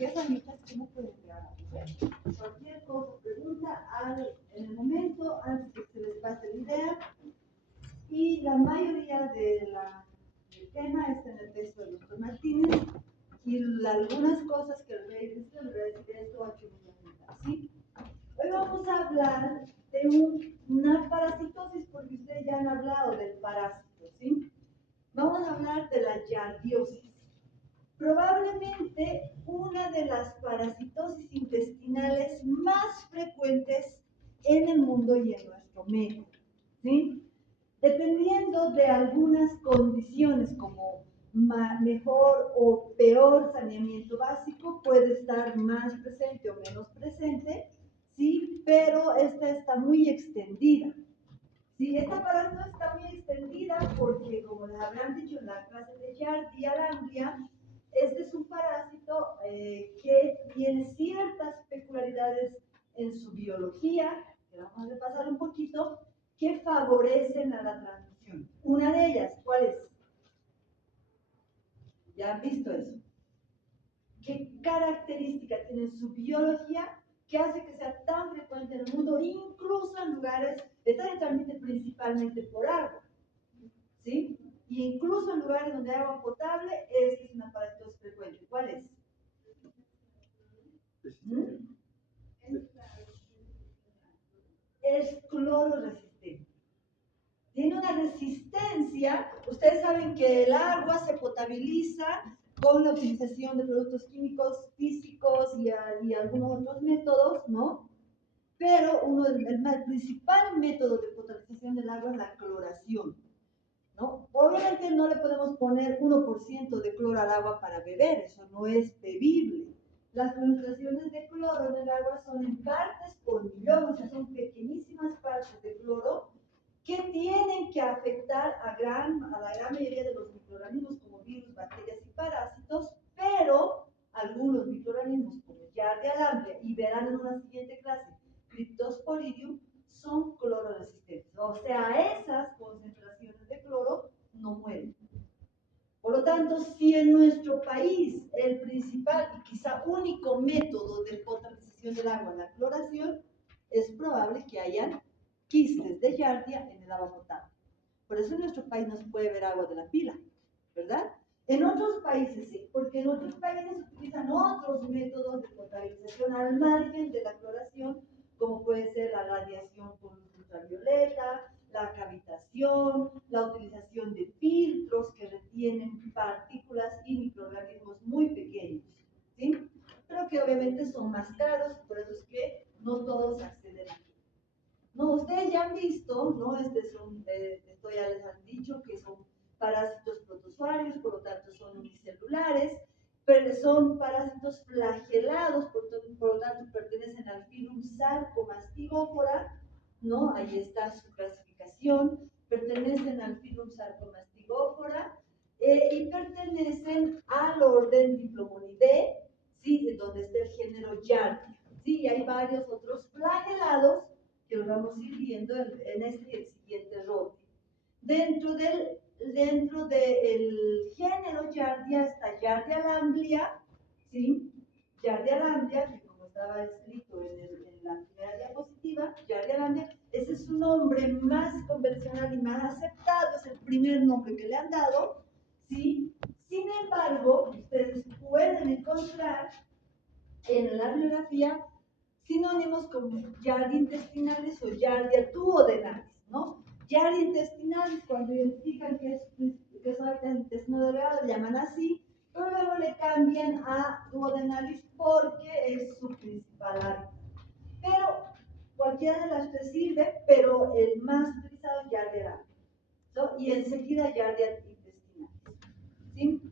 que esas mitad que no pueden quedar. Cualquier cosa, pregunta en el momento, antes de que se les pase la idea. Y la mayoría del tema está en el texto de Dr. Martínez. Y algunas cosas que el rey dice, esto a ¿sí? Hoy vamos a hablar de una parasitosis, porque ustedes ya han hablado del parásito, ¿sí? Vamos a hablar de la yardiosis. Probablemente una de las parasitosis intestinales más frecuentes en el mundo y en nuestro medio, ¿sí? Dependiendo de algunas condiciones como mejor o peor saneamiento básico, puede estar más presente o menos presente, ¿sí? Pero esta está muy extendida. Sí, esta parásito está muy extendida porque, como les habrán dicho en la clase de Yardia lamblia, este es un parásito que tiene ciertas peculiaridades en su biología, que vamos a repasar un poquito, que favorecen a la transmisión. Una de ellas, ¿cuál es? ¿Ya han visto eso? ¿Qué característica tiene su biología que hace que sea tan frecuente en el mundo, incluso en lugares, esta se transmite principalmente por agua, ¿sí? Y incluso en lugares donde hay agua potable, esta es una parasitosis frecuente. ¿Cuál es? Es cloro resistente. Tiene una resistencia. Ustedes saben que el agua se potabiliza con la utilización de productos químicos, físicos y algunos otros métodos, ¿no? Pero el principal método de potabilización del agua es la cloración, ¿no? Obviamente no le podemos poner 1% de cloro al agua para beber, eso no es bebible. Las concentraciones de cloro en el agua son en partes por millón, o sea, son pequeñísimas partes de cloro que tienen que afectar a la gran mayoría de los microorganismos como virus, bacterias y parásitos, pero algunos microorganismos como el Yardia lamblia, y verán en una siguiente clase, Cryptosporidium, son cloro resistentes. O sea, esas concentraciones de cloro no mueren. Por lo tanto, si en nuestro país el principal y quizá único método de potabilización del agua es la cloración, es probable que hayan quistes de Yardia en el agua potable. Por eso en nuestro país no se puede ver agua de la pila, ¿verdad? En otros países sí, porque en otros países se utilizan otros métodos de potabilización al margen de la cloración, como puede ser la radiación con luz ultravioleta, la cavitación, la utilización de filtros que retienen partículas y microorganismos muy pequeños, ¿sí? Pero que obviamente son más caros, por eso es que no todos acceden a ello. No, ustedes ya han visto, ¿no? Esto ya les han dicho que son parásitos protozoarios, por lo tanto son unicelulares, pero son parásitos flagelados, por lo tanto pertenecen al filum Sarcomastigófora, ¿no? Ahí está su clasificación, pertenecen al filum Sarcomastigófora y pertenecen al orden Diplomonidae, ¿sí? Donde está el género Yardia, ¿sí? Y hay varios otros flagelados que lo vamos a ir viendo en este y el siguiente rol. Dentro del género Yardia está Yardia lamblia, ¿sí? Yardia lamblia, que como estaba escrito en la primera diapositiva, Yardia lamblia, ese es su nombre más convencional y más aceptado, es el primer nombre que le han dado, ¿sí? Sin embargo, ustedes pueden encontrar en la bibliografía sinónimos como Yardia intestinalis o Yardia duodenalis, ¿no? Yardia intestinalis, cuando identifican que es hábitat intestino delgado, le llaman así, pero luego le cambian a duodenalis porque es su principal hábitat. Pero cualquiera de las tres sirve, pero el más utilizado es Yardia lamblia, ¿no? Y enseguida Yardia intestinalis, ¿sí?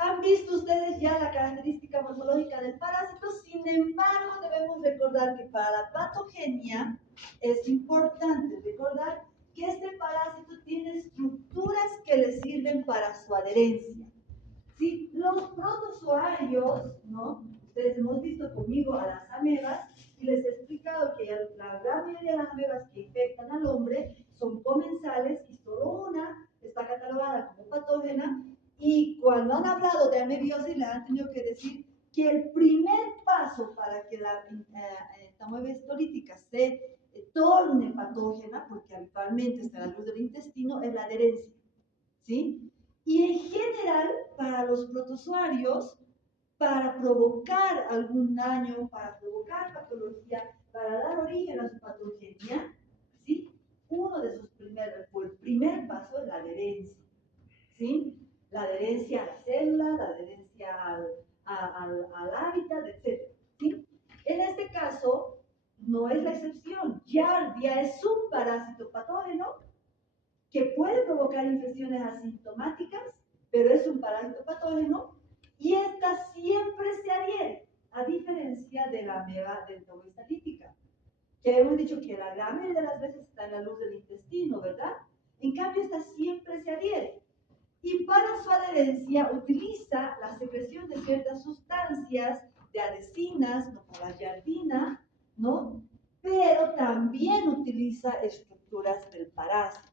Han visto ustedes ya la característica morfológica del parásito, sin embargo debemos recordar que para la patogenia es importante recordar que este parásito tiene estructuras que le sirven para su adherencia. ¿Sí? Los protozoarios, ¿no? Ustedes hemos visto conmigo a las amebas y les he explicado que la gran mayoría de las amebas que infectan al hombre son comensales y solo una está catalogada como patógena. Y cuando han hablado de amebiosis, le han tenido que decir que el primer paso para que la amoeba histolítica se torne patógena, porque habitualmente está a la luz del intestino, es la adherencia, ¿sí? Y en general, para los protozoarios, para provocar algún daño, para provocar patología, para dar origen a su patogenia, ¿sí? Uno de sus el primer paso es la adherencia, ¿sí? La adherencia a la célula, la adherencia al hábitat, etc. ¿Sí? En este caso, no es la excepción. Giardia es un parásito patógeno que puede provocar infecciones asintomáticas, pero es un parásito patógeno y esta siempre se adhiere, a diferencia de la ameba dendrohistolítica, que hemos dicho que la gran mayoría de las veces está en la luz del intestino, ¿verdad? En cambio, esta siempre se adhiere. Y para su adherencia utiliza la secreción de ciertas sustancias, de adhesinas, como la giardina, ¿no? Pero también utiliza estructuras del parásito.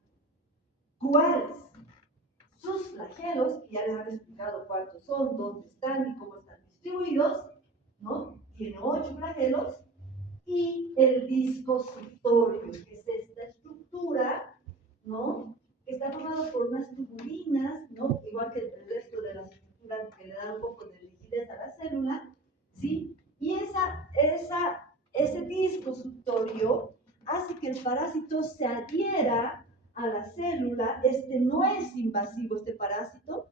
¿Cuáles? Sus flagelos, que ya les han explicado cuántos son, dónde están y cómo están distribuidos, ¿no? Tiene 8 flagelos. Y el disco suctorio, que es esta estructura, ¿no? Que está formado por unas tubulinas, ¿no? Igual que el resto de las estructuras que le dan un poco de rigidez a la célula, ¿sí? Y ese disco suctorio hace que el parásito se adhiera a la célula. Este no es invasivo, este parásito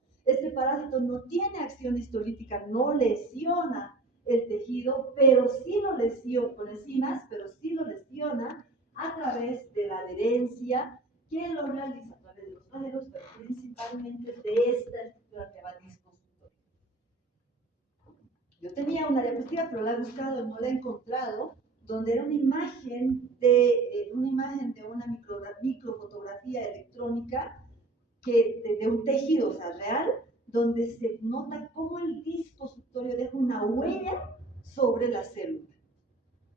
no tiene acción histolítica, no lesiona el tejido, pero sí lo lesiona con enzimas, pero sí lo lesiona a través de la adherencia que lo realiza a través de los flagelos, pero principalmente de esta estructura que va disco suctorio. Yo tenía una diapositiva, pero la he buscado, no la he encontrado, donde era una imagen de una microfotografía electrónica de un tejido, o sea, real, donde se nota cómo el disco suctorio deja una huella sobre la célula.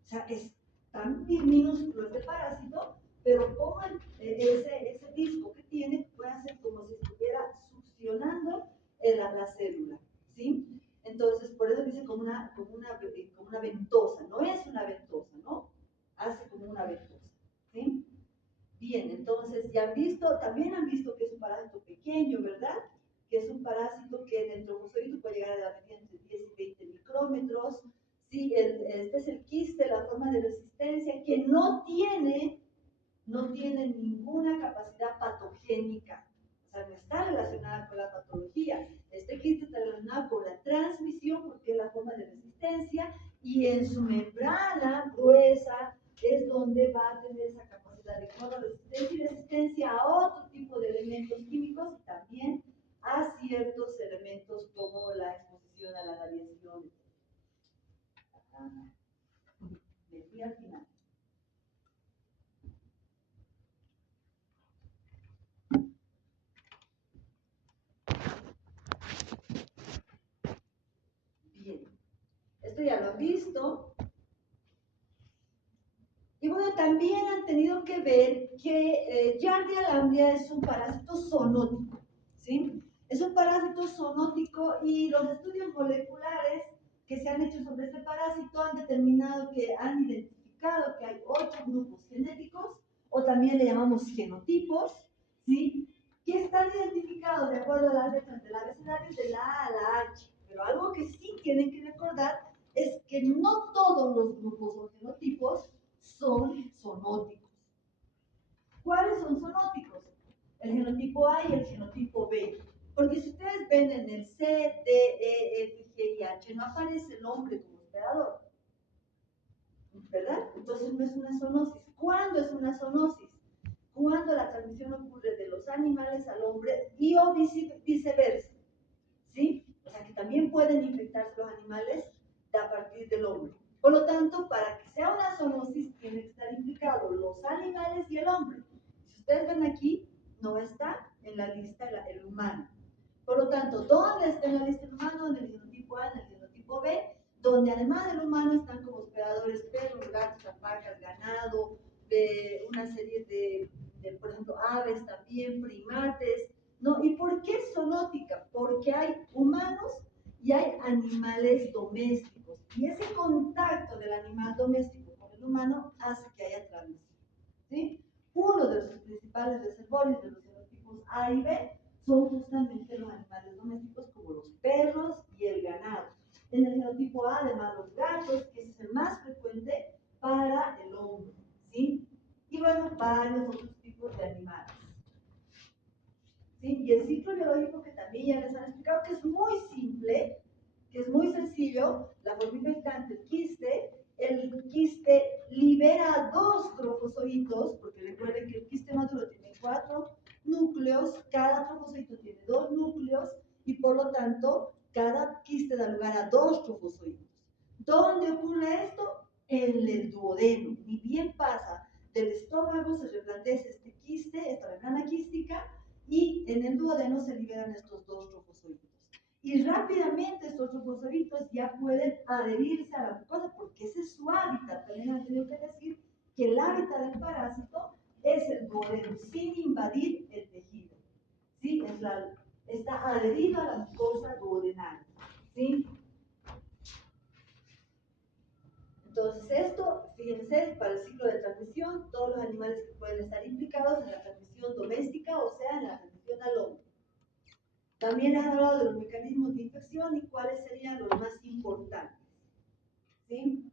O sea, es tan minúsculo este parásito, pero como ese disco que tiene puede hacer como si estuviera succionando la célula, ¿sí? Entonces, por eso dice como una ventosa, no es una ventosa, ¿no? Hace como una ventosa, ¿sí? Bien, entonces ya han visto, también han visto que es un parásito pequeño, ¿verdad? Que es un parásito que en el trombozoito puede llegar a la medida entre 10 y 20 micrómetros. Sí, este es el quiste, la forma de resistencia, que no tiene ninguna capacidad patogénica. O sea, no está relacionada con la patología. Este quiste está relacionado con la transmisión, porque es la forma de resistencia, y en su membrana gruesa es donde va a tener esa capacidad de resistencia y resistencia a otro tipo de elementos químicos y también a ciertos elementos como la exposición a la radiación. Me fui al final. Bien, esto ya lo han visto. Y bueno, también han tenido que ver que Giardia lamblia es un parásito zoonótico, ¿sí? Es un parásito zoonótico y los estudios moleculares que se han hecho sobre este parásito han determinado han identificado que hay 8 grupos genéticos, o también le llamamos genotipos, ¿sí? Que están identificados de acuerdo a las letras del abecedario de la A a la H. Pero algo que sí tienen que recordar es que no todos los grupos o genotipos son zoonóticos. ¿Cuáles son zoonóticos? El genotipo A y el genotipo B. Porque si ustedes ven en el C, D, E, F, G y H, no aparece el hombre como hospedador, ¿verdad? Entonces no es una zoonosis. ¿Cuándo es una zoonosis? Cuando la transmisión ocurre de los animales al hombre y o viceversa, ¿sí? O sea que también pueden infectarse los animales a partir del hombre. Por lo tanto, para que sea una zoonosis, tiene que estar implicados los animales y el hombre. Si ustedes ven aquí, no está en la lista el humano. Por lo tanto, ¿dónde está en la lista el humano? En el genotipo A, en el genotipo B, donde además del humano están como hospedadores perros, gatos, alpacas, ganado, de una serie de, por ejemplo, aves también, primates, ¿no? ¿Y por qué zoonótica? Porque hay humanos y hay animales domésticos. Y ese contacto del animal doméstico con el humano hace que haya transmisión, ¿sí? Uno de los principales reservorios de los genotipos A y B son justamente los animales domésticos como los perros y el ganado. En el genotipo A, además, los gatos, que es el más frecuente para el hombre, ¿sí? Y bueno, varios otros tipos de animales. ¿Sí? Y el ciclo biológico que también ya les han explicado, que es muy simple, que es muy sencillo, la formiga infectante, el quiste libera dos trofozoitos, porque recuerden que el quiste maduro tiene 4 núcleos, cada trofozoito tiene 2 núcleos, y por lo tanto, cada quiste da lugar a 2 trofozoitos. ¿Dónde ocurre esto? En el duodeno. Ni bien pasa del estómago, se replantea este quiste, esta membrana quística, y en el duodeno se liberan estos 2 trofozoitos. Y rápidamente estos trofozoitos ya pueden adherirse a la mucosa porque ese es su hábitat. También han tenido que decir que el hábitat del parásito es el duodeno, sin invadir el tejido. ¿Sí? Está adherido a la mucosa duodenal. ¿Sí? Entonces esto, fíjense, para el ciclo de transmisión, todos los animales que pueden estar implicados en la transmisión doméstica, o sea, en la transmisión al hombre. También les han hablado de los mecanismos de infección y cuáles serían los más importantes. ¿Sí?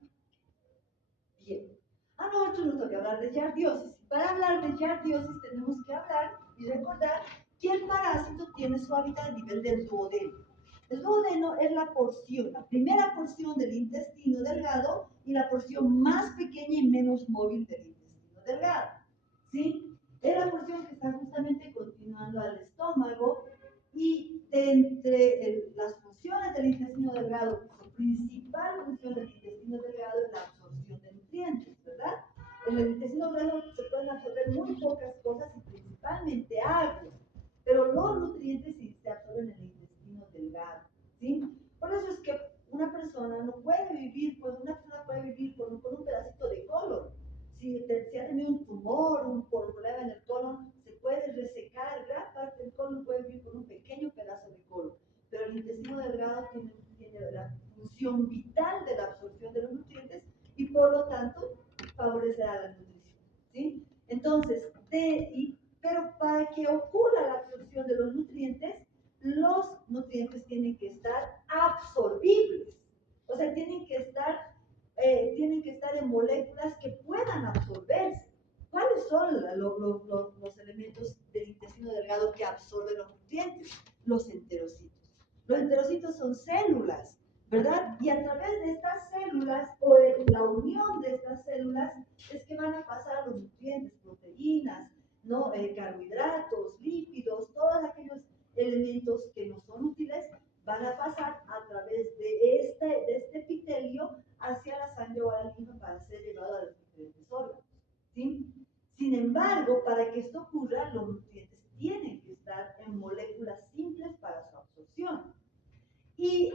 Bien. A nosotros nos toca hablar de yardiosis. Para hablar de yardiosis tenemos que hablar y recordar que el parásito tiene su hábitat a nivel del duodeno. El duodeno es la porción, la primera porción del intestino delgado y la porción más pequeña y menos móvil del intestino delgado. ¿Sí? Es la porción que está justamente continuando al estómago y de entre las funciones del intestino delgado, su principal función del intestino delgado es la absorción de nutrientes, ¿verdad? En el intestino delgado se pueden absorber muy pocas cosas y principalmente agua, pero los nutrientes sí se absorben en el intestino delgado, ¿sí? Por eso es que una persona no puede vivir, pues una persona puede vivir con un pedacito de colon. Si ha tenido un tumor, un problema en el colon, se puede resecar, gran parte del colon puede vivir con un pequeño pedazo de colon, pero el intestino delgado tiene la función vital de la absorción de los nutrientes y por lo tanto favorecerá la nutrición, ¿sí? Entonces, pero para que ocurra la absorción de los nutrientes tienen que estar absorbibles, o sea, tienen que estar en moléculas que puedan absorberse. ¿Cuáles son los elementos del intestino delgado que absorben los nutrientes? Los enterocitos. Los enterocitos son células, ¿verdad? Y a través de estas células, o la unión de estas células, es que van a pasar los nutrientes, proteínas, ¿no? Carbohidratos, lípidos, todos aquellos elementos que no son útiles, van a pasar a través de este epitelio hacia la sangre o a la linfa para ser llevado a los diferentes órganos, ¿sí? Sin embargo, para que esto ocurra, los nutrientes tienen que estar en moléculas simples para su absorción. Y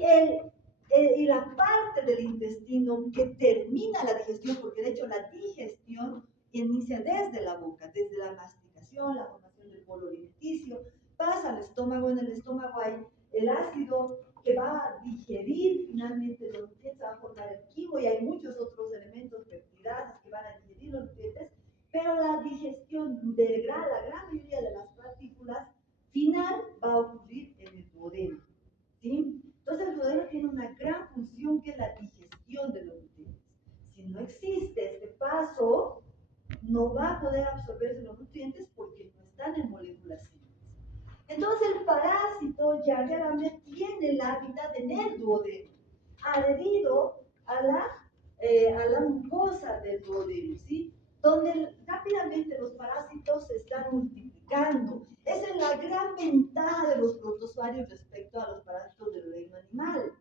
la parte del intestino que termina la digestión, porque de hecho la digestión inicia desde la boca, desde la masticación, la formación del bolo alimenticio, pasa al estómago, en el estómago hay el ácido que va a digerir finalmente los nutrientes, va a formar el quimo y hay muchos otros elementos peptidases que van a digerir los nutrientes, pero la digestión de la gran mayoría de las partículas final va a ocurrir en el duodeno, ¿sí? Entonces el duodeno tiene una gran función que es la digestión de los nutrientes. Si no existe este paso, no va a poder absorberse los nutrientes porque no están en moléculas simples. Entonces el parásito Giardia lamblia tiene el hábitat en el duodeno, adherido a la mucosa del duodeno, ¿sí? Donde rápidamente los parásitos se están multiplicando. Esa es la gran ventaja de los protozoarios respecto a los parásitos del reino animal.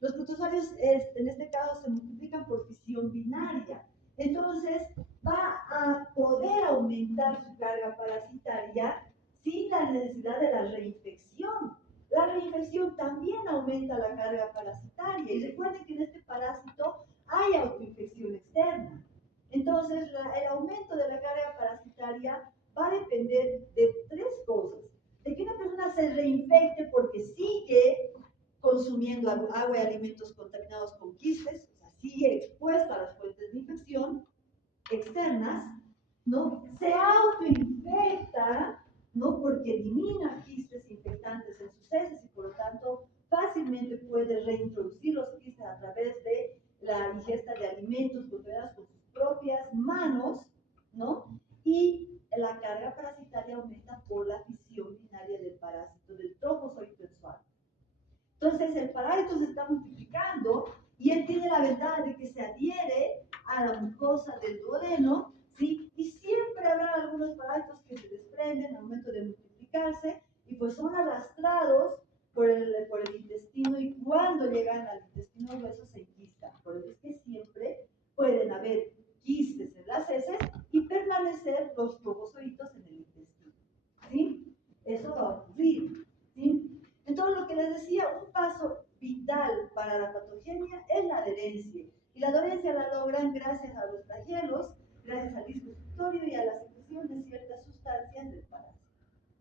Los protozoarios, en este caso, se multiplican por fisión binaria. Entonces, va a poder aumentar su carga parasitaria sin la necesidad de la reinfección. La reinfección también aumenta la carga parasitaria. Y recuerden que en este parásito hay autoinfección externa. Entonces, el aumento de la carga parasitaria va a depender de tres cosas. de que una persona se reinfecte porque sigue consumiendo agua y alimentos contaminados con quistes, o sea, sigue expuesta a las fuentes de infección externas, ¿no? Se autoinfecta, ¿no? Porque elimina quistes infectantes en sus heces y por lo tanto fácilmente puede reintroducir los quistes a través de la ingesta de alimentos contaminados con sus propias manos, ¿no? Y la carga parasitaria aumenta por la fisión binaria del parásito, del trofozoito en suave. Entonces el parásito se está multiplicando y él tiene la ventaja de que se adhiere a la mucosa del duodeno, ¿sí? Y siempre habrá algunos parásitos que se desprenden al momento de multiplicarse y pues son arrastrados por el intestino y cuando llegan al intestino grueso se enquistan. Por eso es que siempre pueden haber quistes en las heces y permanecer los trofozoitos en el intestino, ¿sí? Eso va a ocurrir, ¿sí? Entonces, lo que les decía, un paso vital para la patogenia es la adherencia. Y la adherencia la logran gracias a los flagelos, gracias al disco suctorio y a la secreción de ciertas sustancias del parásito,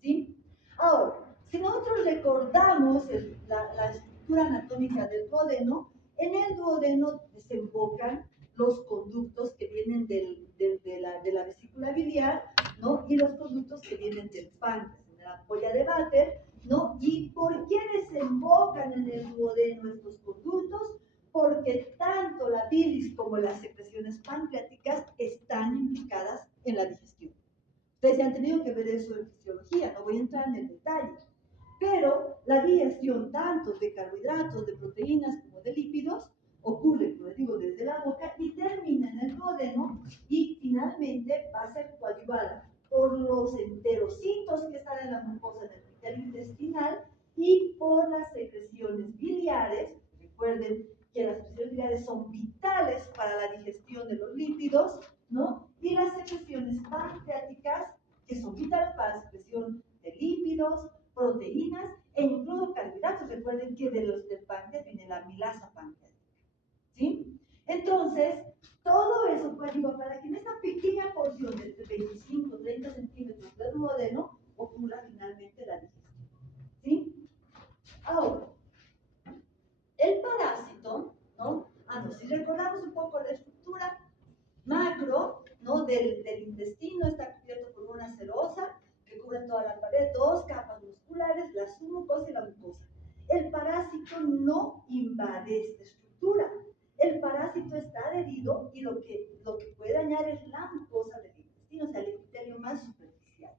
¿sí? Ahora, si nosotros recordamos la estructura anatómica del duodeno, en el duodeno desembocan los conductos que vienen de la vesícula biliar, ¿no? Y los conductos que vienen del páncreas, en la ampolla de Vater, ¿no? ¿Y por qué desembocan en el duodeno estos conductos? Porque tanto la bilis como las secreciones pancreáticas están implicadas en la digestión. Ustedes ya han tenido que ver eso en fisiología, no voy a entrar en el detalle. Pero la digestión tanto de carbohidratos, de proteínas como de lípidos ocurre, como les digo, desde la boca y termina en el duodeno y finalmente va a ser coadyuvada por los enterocitos que están en la mucosa del epitelio intestinal y por las secreciones biliares. Recuerden que las secreciones biliares son vitales para la digestión de los lípidos, ¿no? Y las secreciones pancreáticas, que son vitales para la secreción de lípidos, proteínas e incluso carbohidratos. Recuerden que de los del páncreas viene la amilasa pancreática, ¿sí? Entonces, todo eso coadyuva para que en esta pequeña porción de 25, 30 centímetros del duodeno ocurra finalmente la digestión, ¿sí? Ahora, el parásito, ¿no? Si recordamos un poco la estructura macro, ¿no? Del intestino, está cubierto por una serosa que cubre toda la pared, dos capas musculares, la submucosa y la mucosa. El parásito no invade esta estructura. El parásito está adherido y lo que puede dañar es la mucosa del intestino, o sea, el epitelio más superficial,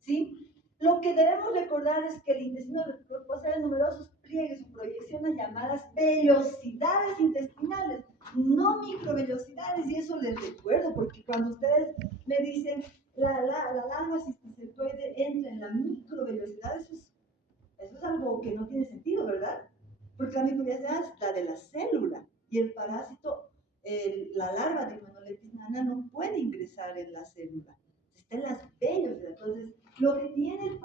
¿sí? Lo que debemos recordar es que el intestino posee numerosos pliegues o proyecciones llamadas vellosidades intestinales, no microvellosidades, y eso les recuerdo, porque cuando ustedes me dicen la lengua cisticercoide entra en la microvellosidad, eso es algo que no tiene sentido, ¿verdad? Porque la microvellosidad es la de la célula, y el parásito, la larva de Manolepis nana no puede ingresar en la célula, está en las vellosidades. Entonces, lo que tiene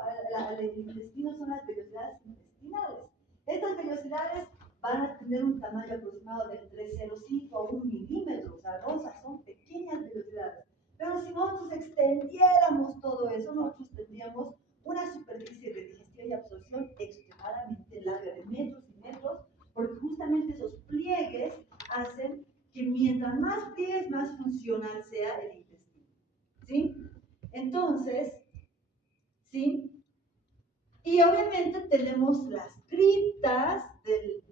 el intestino son las vellosidades intestinales. Estas vellosidades van a tener un tamaño aproximado de entre 0,5 a 1 milímetro, o sea, son pequeñas velocidades. Pero si nosotros extendiéramos todo eso, nosotros tendríamos una superficie de digestión y absorción extremadamente larga, de metros y metros, porque justamente esos pliegues hacen que mientras más pliegues, más funcional sea el intestino, ¿sí? Entonces, ¿sí? Y obviamente tenemos las criptas,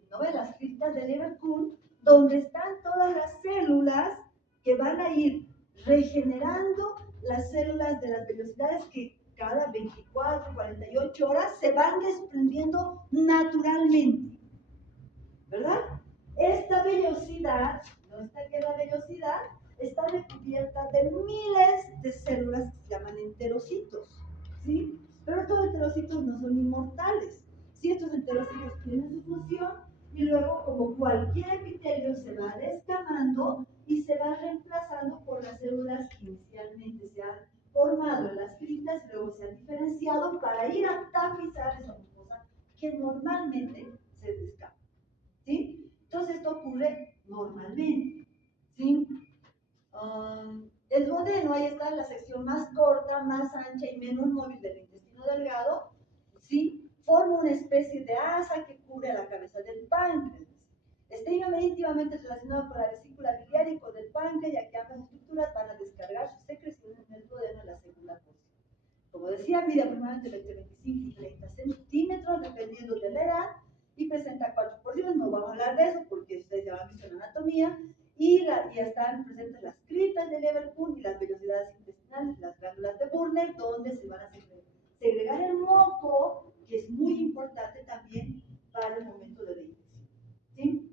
¿no? Las criptas de Leverkusen, donde están todas las células que van a ir regenerando las células de las velocidades que cada 24, 48 horas se van desprendiendo naturalmente, ¿verdad? Esta vellosidad, no está aquí la vellosidad, está recubierta de miles de células que se llaman enterocitos, ¿sí? Pero estos enterocitos no son inmortales. Si estos enterocitos tienen su función y luego, como cualquier epitelio, se va descamando y se va reemplazando por las células que inicialmente se han formado en las criptas y luego se han diferenciado para ir a tapizar esa mucosa que normalmente se descama, ¿sí? Entonces esto ocurre normalmente, ¿sí? El duodeno, ahí está la sección más corta, más ancha y menos móvil del intestino delgado, ¿sí? Forma una especie de asa que cubre la cabeza del páncreas. Está íntimamente relacionado con la vesícula biliar y con el páncreas, ya que ambas estructuras van a descargar sus secreciones en el duodeno en la segunda porción. Como decía, mide aproximadamente entre 25 y 30 centímetros, dependiendo de la edad, y presenta 4 porciones. No vamos a hablar de eso porque ustedes ya lo han visto en anatomía. Y ya están presentes las criptas de Leverkusen y las vellosidades intestinales, las glándulas de Burner, donde se van a segregar el moco, que es muy importante también para el momento de la digestión. ¿Sí?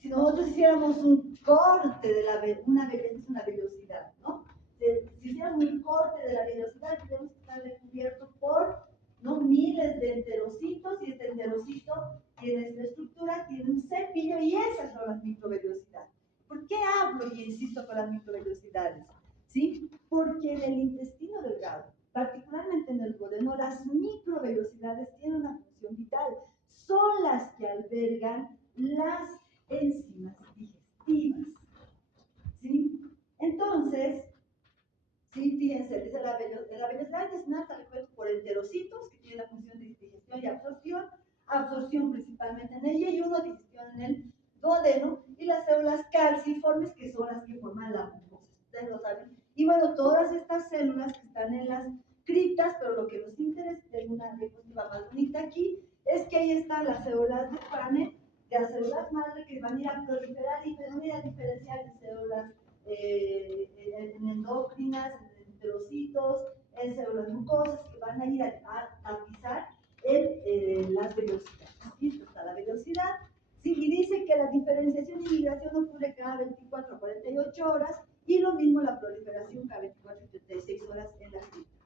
Si nosotros hiciéramos un corte de una vellosidad, ¿no? Si hiciéramos un corte de la vellosidad, tenemos que estar recubierto por, ¿no?, miles de enterocitos, y este enterocito tiene esta estructura, tiene un cepillo, y esas son las microvellosidades. ¿Por qué hablo y insisto con las microvellosidades? ¿Sí? Porque en el intestino delgado, particularmente en el duodeno, las microvellosidades tienen una función vital. Son las que albergan las enzimas digestivas. ¿Sí? Entonces, sí, fíjense, dice la vellosidad intestinal está recubierta por enterocitos, que tienen la función de digestión y absorción principalmente en el yeyuno, digestión en el duodeno, y las células calciformes, que son las que forman la mucosa. Ustedes lo saben. Y bueno, todas estas células que están en las criptas, pero lo que nos interesa, tengo una diapositiva más bonita aquí, es que ahí están las células de Paneth, las células madre, que van a ir a proliferar y van a ir a diferenciar en células en endocrinas, en enterocitos, en células mucosas, que van a ir a tapizar las velocidades. ¿Sí? Está la velocidad. Sí, y dice que la diferenciación y migración ocurre cada 24 a 48 horas, y lo mismo la proliferación cada 24 a 36 horas en la cripta.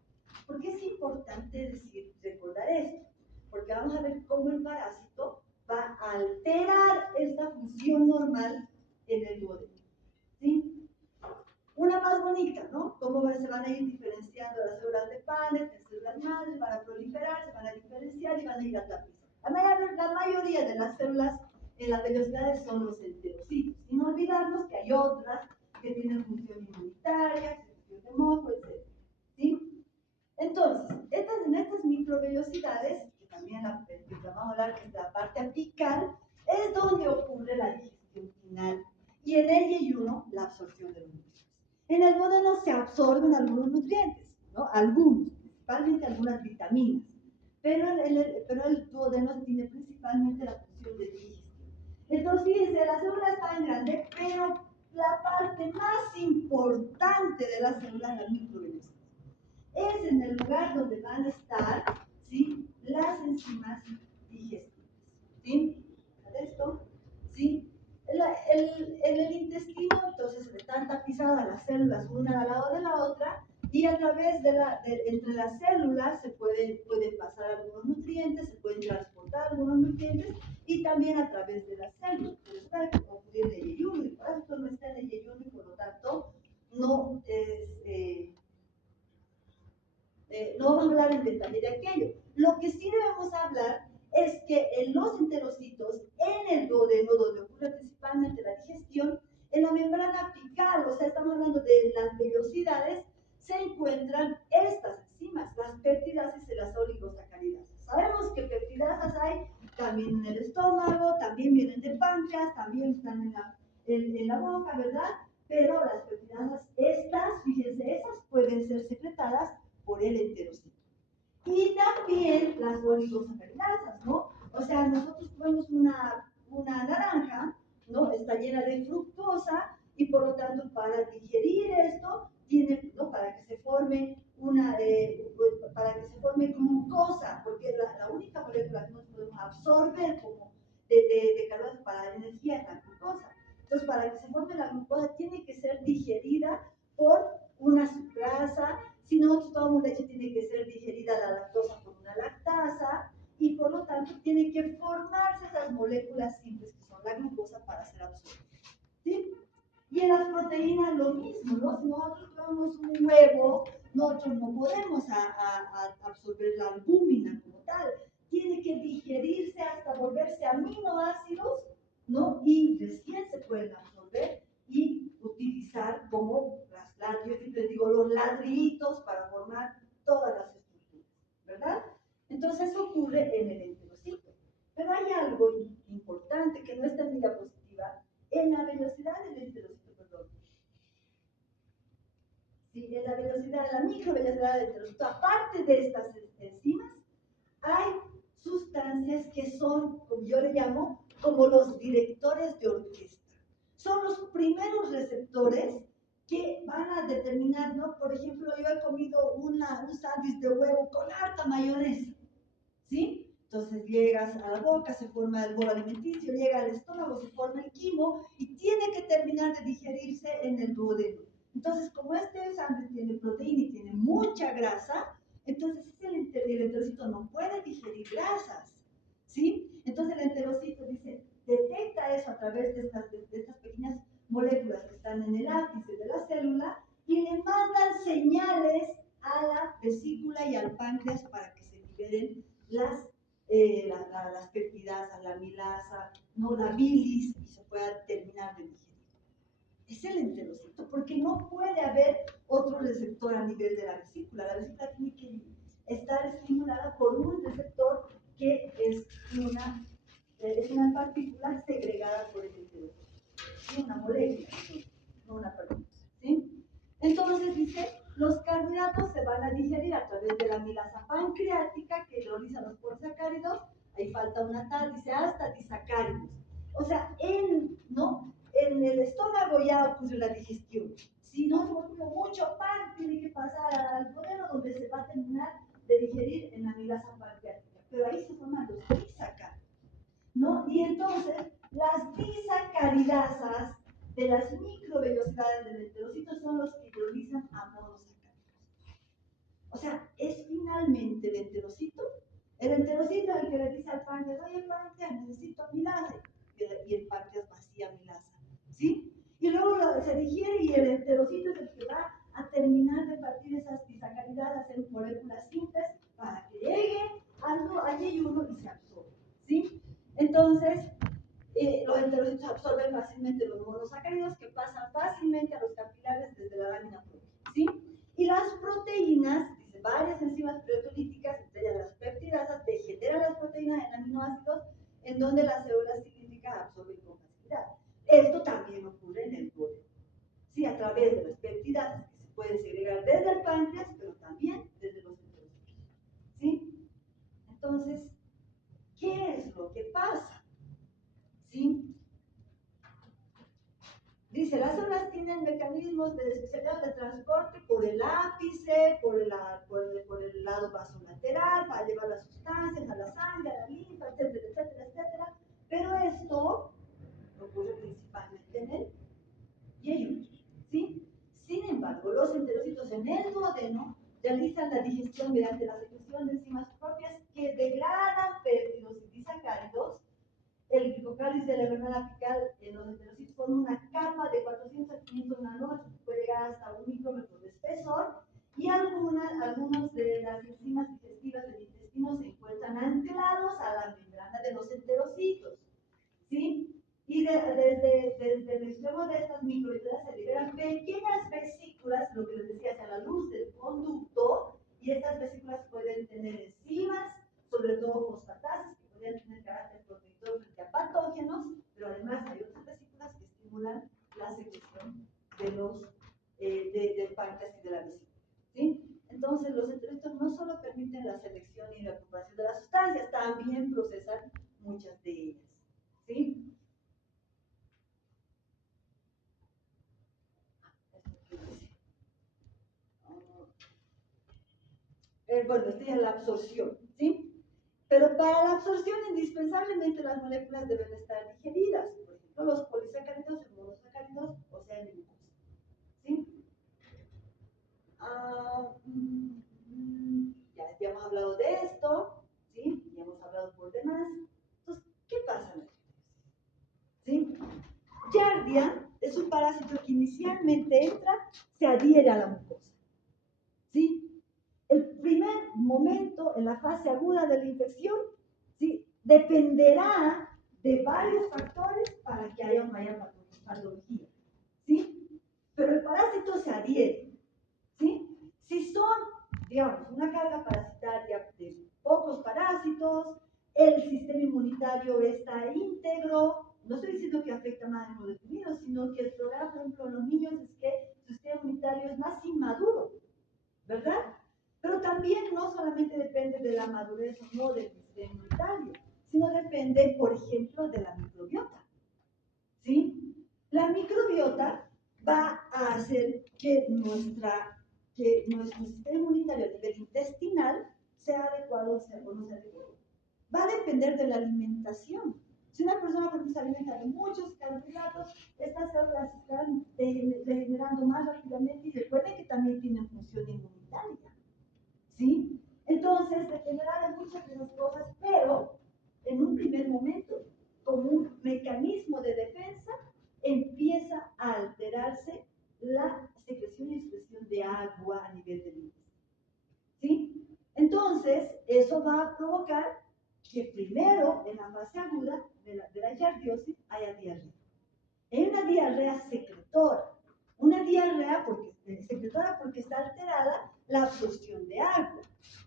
¿Por qué es importante recordar esto? Porque vamos a ver cómo el parásito va a alterar esta función normal en el duodeno. ¿Sí? Una más bonita, ¿no? Cómo se van a ir diferenciando las células de Paneth, las células madres, van a proliferar, se van a diferenciar y van a ir a tapizar. La mayoría de las células en las vellosidades son los enterocitos. Y no olvidarnos que hay otras que tienen función inmunitaria, función de moco, etc. ¿Sí? Entonces, en estas microvellosidades, que también vamos a hablar que es la parte apical, es donde ocurre la digestión final. Y en el yeyuno, la absorción de los nutrientes. En el duodeno se absorben algunos nutrientes, ¿no? Algunos, principalmente algunas vitaminas. Pero el duodeno tiene principalmente la función de digestión. Entonces, fíjense, la célula está en grande, pero la parte más importante de la célula es la microvellosidad. Es en el lugar donde van a estar, ¿sí?, las enzimas digestivas. ¿Sí? ¿Esto? ¿Sí? En el intestino, entonces, están tapizadas las células una al lado de la otra, y a través entre las células se pueden pasar algunos nutrientes, se pueden transportar algunos nutrientes, y también a través de las células. Pero está que ocurre en el yeyuno, y por eso no está en el yeyuno, y por lo tanto no es... no vamos a hablar en detalle de aquello. Lo que sí debemos hablar es que en los enterocitos, en el duodeno, donde ocurre principalmente la digestión, en la membrana apical, o sea, estamos hablando de las vellosidades, se encuentran estas enzimas, las peptidasas y las oligosacaridasas. Sabemos que peptidasas hay también en el estómago, también vienen de páncreas, también están en la boca, ¿verdad? Pero las peptidasas, fíjense, esas pueden ser secretadas por el enterocito. Y también las oligosacaridasas, ¿no? O sea, nosotros comemos una naranja, ¿no? Está llena de fructosa, y por lo tanto, para digerir esto, ¿no?, para que se forme glucosa, porque la única molécula que nosotros podemos absorber como de carbohidratos para la energía es la glucosa. Entonces, para que se forme la glucosa, tiene que ser digerida por una sucrasa. Si nosotros tomamos leche, tiene que ser digerida la lactosa por una lactasa, y por lo tanto tiene que formarse esas moléculas simples que son la glucosa para ser absorbidas. ¿Sí? Y en las proteínas lo mismo, ¿no? Si nosotros comemos un huevo, nosotros no podemos absorber la albúmina como tal. Tiene que digerirse hasta volverse aminoácidos, ¿no? Y recién se pueden absorber y utilizar como yo siempre digo, los ladrillitos para formar todas las estructuras, ¿verdad? Entonces eso ocurre en el enterocito. Pero hay algo importante que no está en mi diapositiva, en la velocidad del enterocito, perdón. Sí, en la velocidad, la microvelocidad del enterocito, aparte de estas enzimas, hay sustancias que son, como yo le llamo, como los directores de orquesta. Son los primeros receptores que van a determinar, ¿no? Por ejemplo, yo he comido un sándwich de huevo con harta mayonesa, ¿sí? Entonces llegas a la boca, se forma el bolo alimenticio, llega al estómago, se forma el quimo y tiene que terminar de digerirse en el duodeno. Entonces, como este sándwich tiene proteína y tiene mucha grasa, entonces el enterocito no puede digerir grasas, ¿sí? Entonces el enterocito dice, detecta eso a través de estas pequeñas moléculas que están en el ápice de la célula y le mandan señales a la vesícula y al páncreas para que se liberen las peptidasas, la amilasa, ¿no? La bilis, y se pueda terminar de digerir. Es el enterocito, porque no puede haber otro receptor a nivel de la vesícula. La vesícula tiene que estar estimulada por un receptor que es una partícula segregada por el enterocito. Es una molécula, no una partícula. ¿Sí? Entonces dice, los carbohidratos se van a digerir a través de la amilasa pancreática que realiza los polisacáridos. Ahí falta una tal, dice hasta disacáridos. O sea, en el estómago ya ocurre la digestión. Si no se come mucho pan, tiene que pasar al duodeno donde se va a terminar de digerir en la amilasa pancreática. Pero ahí se forman los disacáridos, ¿no? Y entonces, las disacaridasas de las microvelocidades del enterocito son los que hidrolizan a monosacáridos. O sea, es finalmente el enterocito el que le dice al páncreas, oye páncreas, necesito amilasa, y el páncreas vacía amilasa, ¿sí? Y luego se digiere y el enterocito es el que va a terminar de partir esas disacaridadas en moléculas simples para que llegue al yeyuno y se absorba, ¿sí? Entonces, los enterocitos absorben fácilmente los monosacáridos que pasan fácilmente a los capilares desde la lámina propia, ¿sí? Y las proteínas, dice, varias enzimas proteolíticas, entre ellas las peptidasas, degeneran las proteínas en aminoácidos en donde las células cilíndricas absorben con facilidad. Esto también ocurre en el duodeno, ¿sí? A través de las peptidasas que se pueden segregar desde el páncreas, pero también desde los enterocitos, ¿sí? Entonces, ¿qué es lo que pasa? ¿Sí? Dice, las células tienen mecanismos de especialidad de transporte por el ápice, por el lado vasolateral, para llevar las sustancias a la sangre, a la linfa, etcétera, etcétera, etcétera. Pero esto ocurre principalmente en el yeyuno, ¿sí? Sin embargo, los enterocitos en el duodeno realizan la digestión mediante la secreción de enzimas propias que degradan péptidos y disacáridos. El glicocálice de la membrana apical en los enterocitos forma una capa de 400 a 500 nanómetros que puede llegar hasta 1 micrómetro de espesor, y algunas de las enzimas digestivas del intestino se encuentran anclados a la membrana de los enterocitos, ¿sí? Y desde el extremo de estas microvelocidades se liberan pequeñas vesículas, lo que les decía, hacia la luz del conducto, y estas vesículas pueden tener enzimas, sobre todo fosfatases, que podrían tener carácter protector frente a patógenos, pero además hay otras vesículas que estimulan la secreción de del páncreas y de la vesícula, ¿sí? Entonces, los enterocitos no solo permiten la selección y la recuperación de las sustancias, también procesan muchas de ellas, ¿sí? Bueno, esta es la absorción, ¿sí? Pero para la absorción, indispensablemente las moléculas deben estar digeridas. Por ejemplo, los polisacáridos, los monosacáridos, o sea, el glucosa, ¿sí? Ya hemos hablado de esto, ¿sí? Ya hemos hablado por demás. Entonces, ¿qué pasa en el ¿sí? Giardia es un parásito que inicialmente entra, se adhiere a la mucosa, ¿sí? El primer momento en la fase aguda de la infección, ¿sí? Dependerá de varios factores para que haya mayor patología, ¿sí? Pero el parásito se adhiere, ¿sí? Si son, digamos, una carga parasitaria de pocos linfáticos, el sistema inmunitario está íntegro. No estoy diciendo que afecta más en los detenidos, sino que el problema, por ejemplo, en los niños es que su sistema inmunitario es más inmaduro, ¿verdad? Pero también no solamente depende de la madurez o no del sistema inmunitario, sino depende, por ejemplo, de la microbiota, ¿sí? La microbiota va a hacer que nuestro sistema inmunitario a nivel intestinal sea adecuado o sea, no sea adecuado. Va a depender de la alimentación. Si una persona se alimenta de muchos carbohidratos, estas células se están degenerando más rápidamente y recuerden que también tienen función inmunitaria, ¿sí? Entonces, dependerá de muchas de esas cosas, pero en un primer momento, como un mecanismo de defensa, empieza a alterarse la secreción y expresión de agua a nivel del intestino, ¿sí? Entonces, eso va a provocar que primero, en la fase aguda de la giardiosis, haya diarrea. Hay una diarrea secretora, una diarrea secretora porque está alterada la absorción de agua,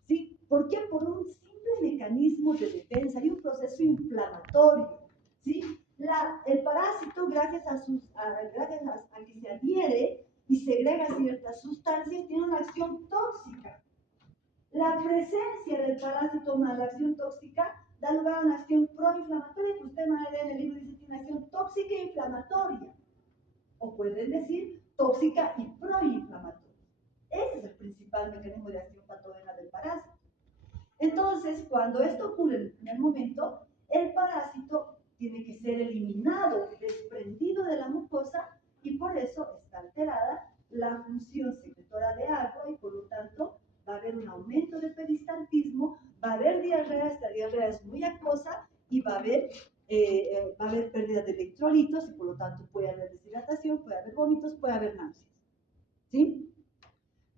¿sí? ¿Por qué? Por un simple mecanismo de defensa y un proceso inflamatorio, ¿sí? El parásito, gracias a que se adhiere y segrega ciertas sustancias, tiene una acción tóxica. La presencia del parásito más la acción tóxica da lugar a una acción proinflamatoria, que usted va a leer en el libro, dice que es una acción tóxica e inflamatoria. O pueden decir tóxica y proinflamatoria. Ese es el principal mecanismo de acción patógena del parásito. Entonces, cuando esto ocurre en el primer momento, el parásito tiene que ser eliminado, desprendido de la mucosa, y por eso está alterada la función secretora de agua y por lo tanto va a haber un aumento de peristaltismo, va a haber diarrea, esta diarrea es muy acuosa y va a haber pérdida de electrolitos y por lo tanto puede haber deshidratación, puede haber vómitos, puede haber náuseas, ¿sí?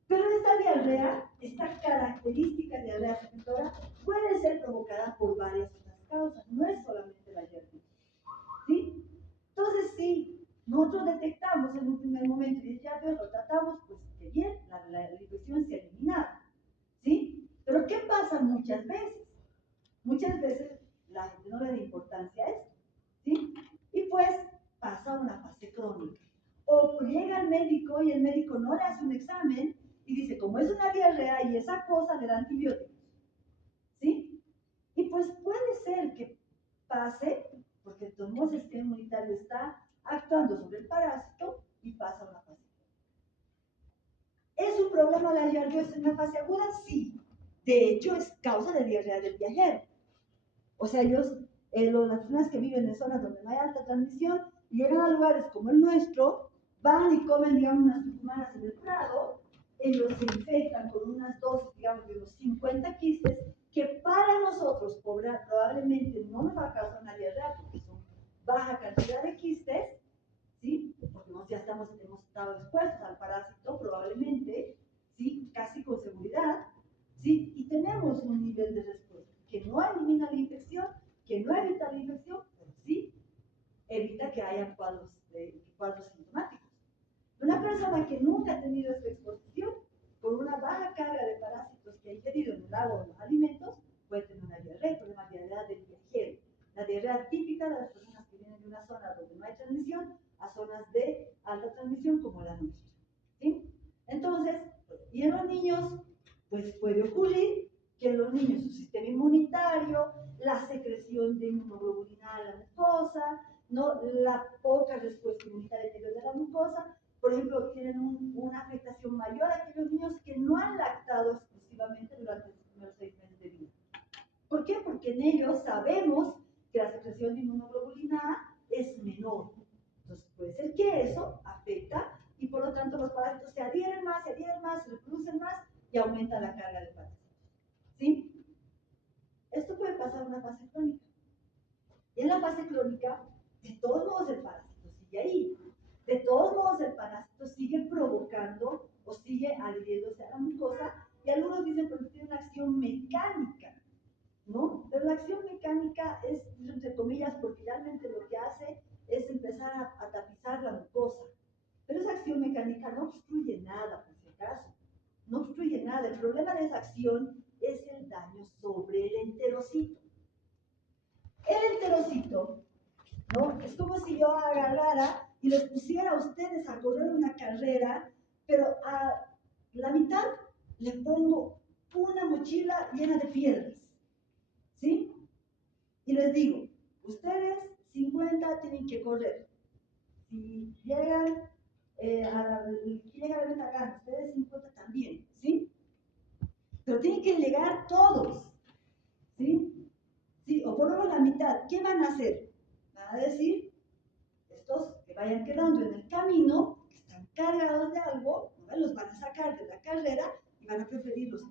Pero esta diarrea, esta característica de diarrea secretora, puede ser provocada por varias otras causas, no es solamente la diarrea, ¿sí? Entonces, si nosotros detectamos en un primer momento y ya lo tratamos, pues que bien, la infección se ha eliminado, ¿sí? Pero ¿qué pasa muchas veces? Muchas veces la gente no le da importancia a esto, ¿sí? Y pues pasa una fase crónica. O llega al médico y el médico no le hace un examen y dice, como es una diarrea y esa cosa, le da antibióticos, ¿sí? Y pues puede ser que pase, porque el sistema inmunitario está actuando sobre el parásito y pasa una fase. ¿Es un problema la giardiosis en una fase aguda? Sí. De hecho, es causa de diarrea del viajero. O sea, las personas que viven en zonas donde no hay alta transmisión, llegan a lugares como el nuestro, van y comen, digamos, unas tucumanas en el prado, ellos se infectan con unas dosis, digamos, de unos 50 quistes, que para nosotros probablemente no nos va a causar una diarrea, porque son baja cantidad de quistes, ¿sí? Porque hemos estado expuestos al parásito, probablemente, ¿sí? Casi con seguridad, ¿sí? Y tenemos un nivel de respuesta que no elimina la infección, que no evita la infección, pero sí evita que haya cuadros sintomáticos. Una persona que nunca ha tenido esta exposición, con una baja carga de parásitos que ha ingerido en el agua o en los alimentos, puede tener una diarrea, pero una diarrea del viajero. La diarrea típica de las personas que vienen de una zona donde no hay transmisión a zonas de alta transmisión como la nuestra, ¿sí? Entonces, y en los niños, pues puede ocurrir que en los niños su sistema inmunitario, la secreción de inmunoglobulina en la mucosa, ¿no? La poca respuesta inmunitaria interior de la mucosa, por ejemplo, tienen una afectación mayor a aquellos niños que no han lactado exclusivamente durante los primeros 6 meses de vida. ¿Por qué? Porque en ellos sabemos que la secreción de inmunoglobulina A es menor. Entonces puede ser que eso afecta y por lo tanto los parásitos se adhieren más, se reproducen más y aumenta la carga de parásitos, ¿sí? Esto puede pasar en una fase crónica. Y en la fase crónica, de todos modos el parásito sigue ahí. De todos modos el parásito sigue provocando o sigue adhiriéndose a la mucosa y algunos dicen que tiene una acción mecánica, ¿no? Pero la acción mecánica es, entre comillas, porque realmente lo que hace es empezar a tapizar la mucosa. Pero esa acción mecánica no obstruye nada, por si acaso. No obstruye nada. El problema de esa acción es el daño sobre el enterocito. El enterocito, ¿no? Es como si yo agarrara y les pusiera a ustedes a correr una carrera, pero a la mitad le pongo una mochila llena de piedras, ¿sí? Y les digo, ustedes 50 tienen que correr. Si llegan llega la meta gana, ustedes 50 también, ¿sí? Pero tienen que llegar todos, ¿sí? Sí, o por lo menos la mitad. ¿Qué van a hacer? Van a decir, estos que vayan quedando en el camino, que están cargados de algo, ¿no? Los van a sacar de la carrera y van a preferir los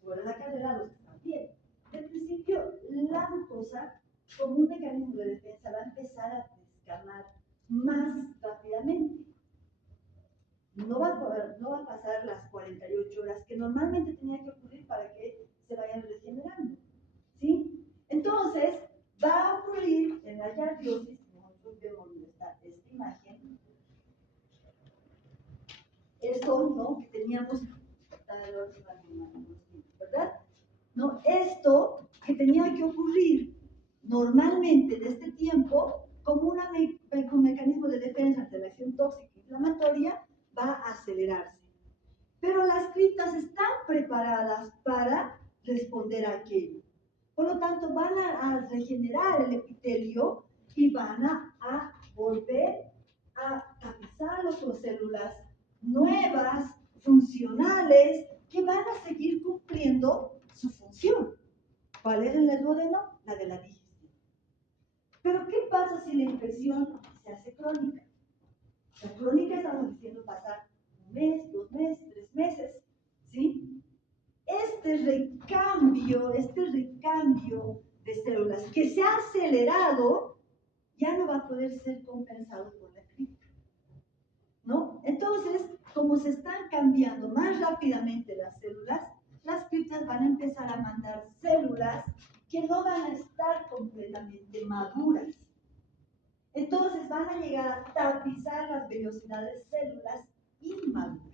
fuera de la carrera a los que están bien. En principio, la mucosa, como un mecanismo de defensa, va a empezar a descamar más rápidamente. No va a pasar las 48 horas que normalmente tenía que ocurrir para que se vayan regenerando, ¿sí? Entonces, va a ocurrir en la yardiosis, nosotros vemos esta imagen, esto, ¿no? Que teníamos, ¿verdad? ¿No? Esto que tenía que ocurrir normalmente en este tiempo, como un mecanismo de defensa ante la acción tóxica inflamatoria, va a acelerarse. Pero las criptas están preparadas para responder a aquello. Por lo tanto, van a regenerar el epitelio y van a volver a tapizarlo con células nuevas, funcionales, que van a seguir cumpliendo su función. ¿Cuál es el duodeno? La de la digestión. Pero, ¿qué pasa si la infección se hace crónica? La crónica estamos diciendo pasar un mes, 2 meses, 3 meses, ¿sí? Este recambio de células que se ha acelerado ya no va a poder ser compensado por la cripta, ¿no? Entonces, como se están cambiando más rápidamente las criptas van a empezar a mandar células que no van a estar completamente maduras. Entonces van a llegar a tapizar las vellosidades células inmaduras.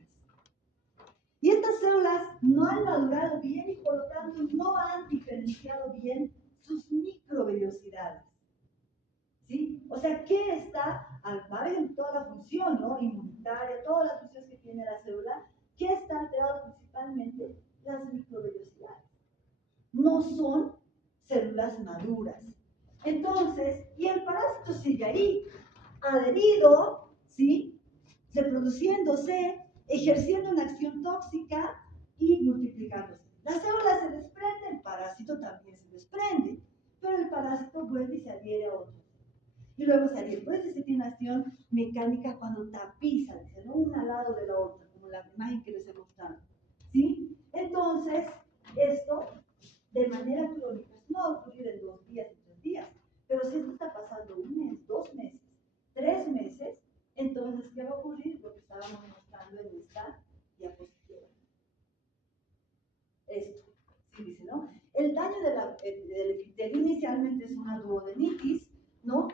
Y estas células no han madurado bien y por lo tanto no han diferenciado bien sus microvellosidades. ¿Sí? O sea, ¿qué está al margen de toda la función, ¿no? Inmunitaria, todas las funciones que tiene la célula? ¿Qué está alterado principalmente? Las microvellosidades. No son células maduras. Entonces, y el parásito sigue ahí, adherido, ¿sí? Reproduciéndose, ejerciendo una acción tóxica y multiplicándose. Las células se desprenden, el parásito también se desprende, pero el parásito vuelve y se adhiere a otro. Y luego se adhiere. Por eso se tiene una acción mecánica cuando tapiza, dice, ¿no? Una al lado de la otra, como la imagen que les he mostrado. ¿Sí? Entonces, esto, de manera crónica, no va a ocurrir en 2 días y 3 días, pero si esto está pasando 1 mes, 2 meses, 3 meses, entonces, ¿qué va a ocurrir? Lo que estábamos mostrando en esta diapositiva. Esto, sí dice, ¿no? El daño del epitelio inicialmente es una duodenitis, ¿no?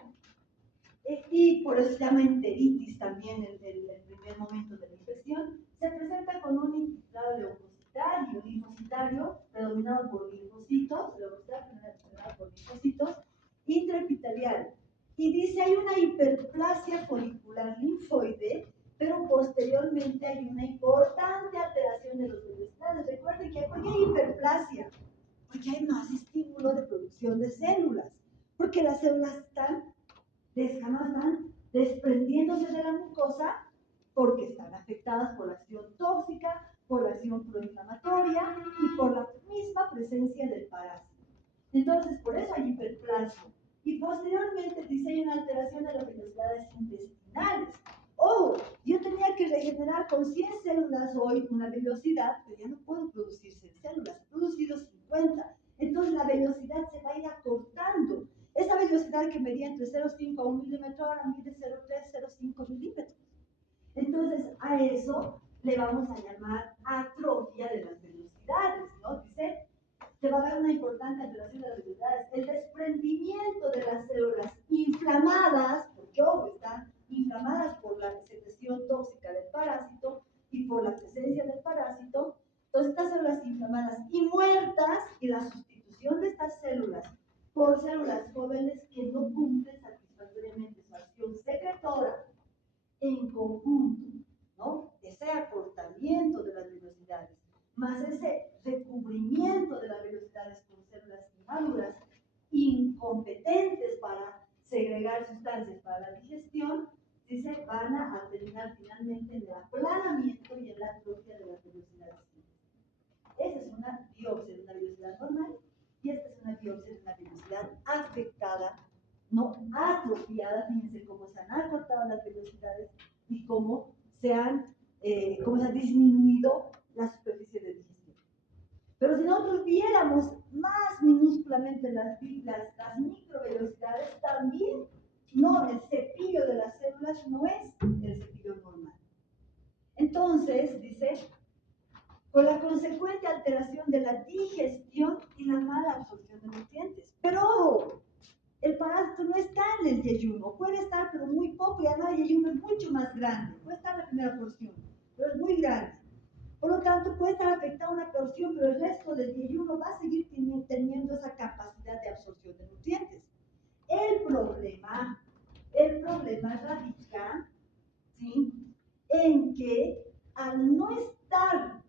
Y por eso se llama enteritis también el primer momento de la infección. Se presenta con un infiltrado linfocitario predominado por linfocitos, intraepitelial. Y dice, hay una hiperplasia folicular linfoide, pero posteriormente hay una importante alteración de los vellosidades. Recuerden que ¿por qué hay hiperplasia? Porque hay más estímulo de producción de células, porque las células están desprendiéndose de la mucosa porque están afectadas por la acción tóxica, por la acción proinflamatoria y por la misma presencia del parásito. Entonces, por eso hay hiperplasia. Y posteriormente dice hay una alteración de las vellosidades intestinales. Oh, yo tenía que regenerar con 100 células hoy una velocidad, pero ya no puedo producir 100 células, he producido 50. Entonces la velocidad se va a ir acortando. Esa velocidad que medía entre 0,5 a 1 milímetro ahora mide 0,3, 0,5 milímetros. Entonces a eso le vamos a llamar atrofia de las velocidades, ¿no? Dice, se va a dar una importante alteración de las velocidades. El desprendimiento de las células inflamadas, porque están inflamadas por la secreción tóxica del parásito y por la presencia del parásito, entonces estas células inflamadas y muertas y la sustitución de estas células por células jóvenes que no cumplen satisfactoriamente su acción secretora en conjunto, ¿no? Ese acortamiento de las velocidades, más ese recubrimiento de las velocidades con células inmaduras, incompetentes para segregar sustancias para la digestión, dice, van a terminar finalmente en el aplanamiento y en la atrofia de las velocidades. Esa es una biopsia de una velocidad normal y esta es una biopsia de una velocidad afectada, no atrofiada. Fíjense cómo se han acortado las velocidades y cómo se ha disminuido la superficie de digestión. Pero si nosotros viéramos más minúsculamente las microvelocidades, también no, el cepillo de las células no es el cepillo normal. Entonces, dice, con la consecuente alteración de la digestión y la mala absorción de nutrientes. Pero ojo, el parásito no está en el yeyuno, puede estar pero muy poco, y además el yeyuno es mucho más grande, puede estar en la primera porción, pero es muy grande. Por lo tanto, puede estar afectada una porción, pero el resto del yeyuno va a seguir teniendo esa capacidad de absorción de nutrientes. El problema radica, ¿sí?, en que al no estar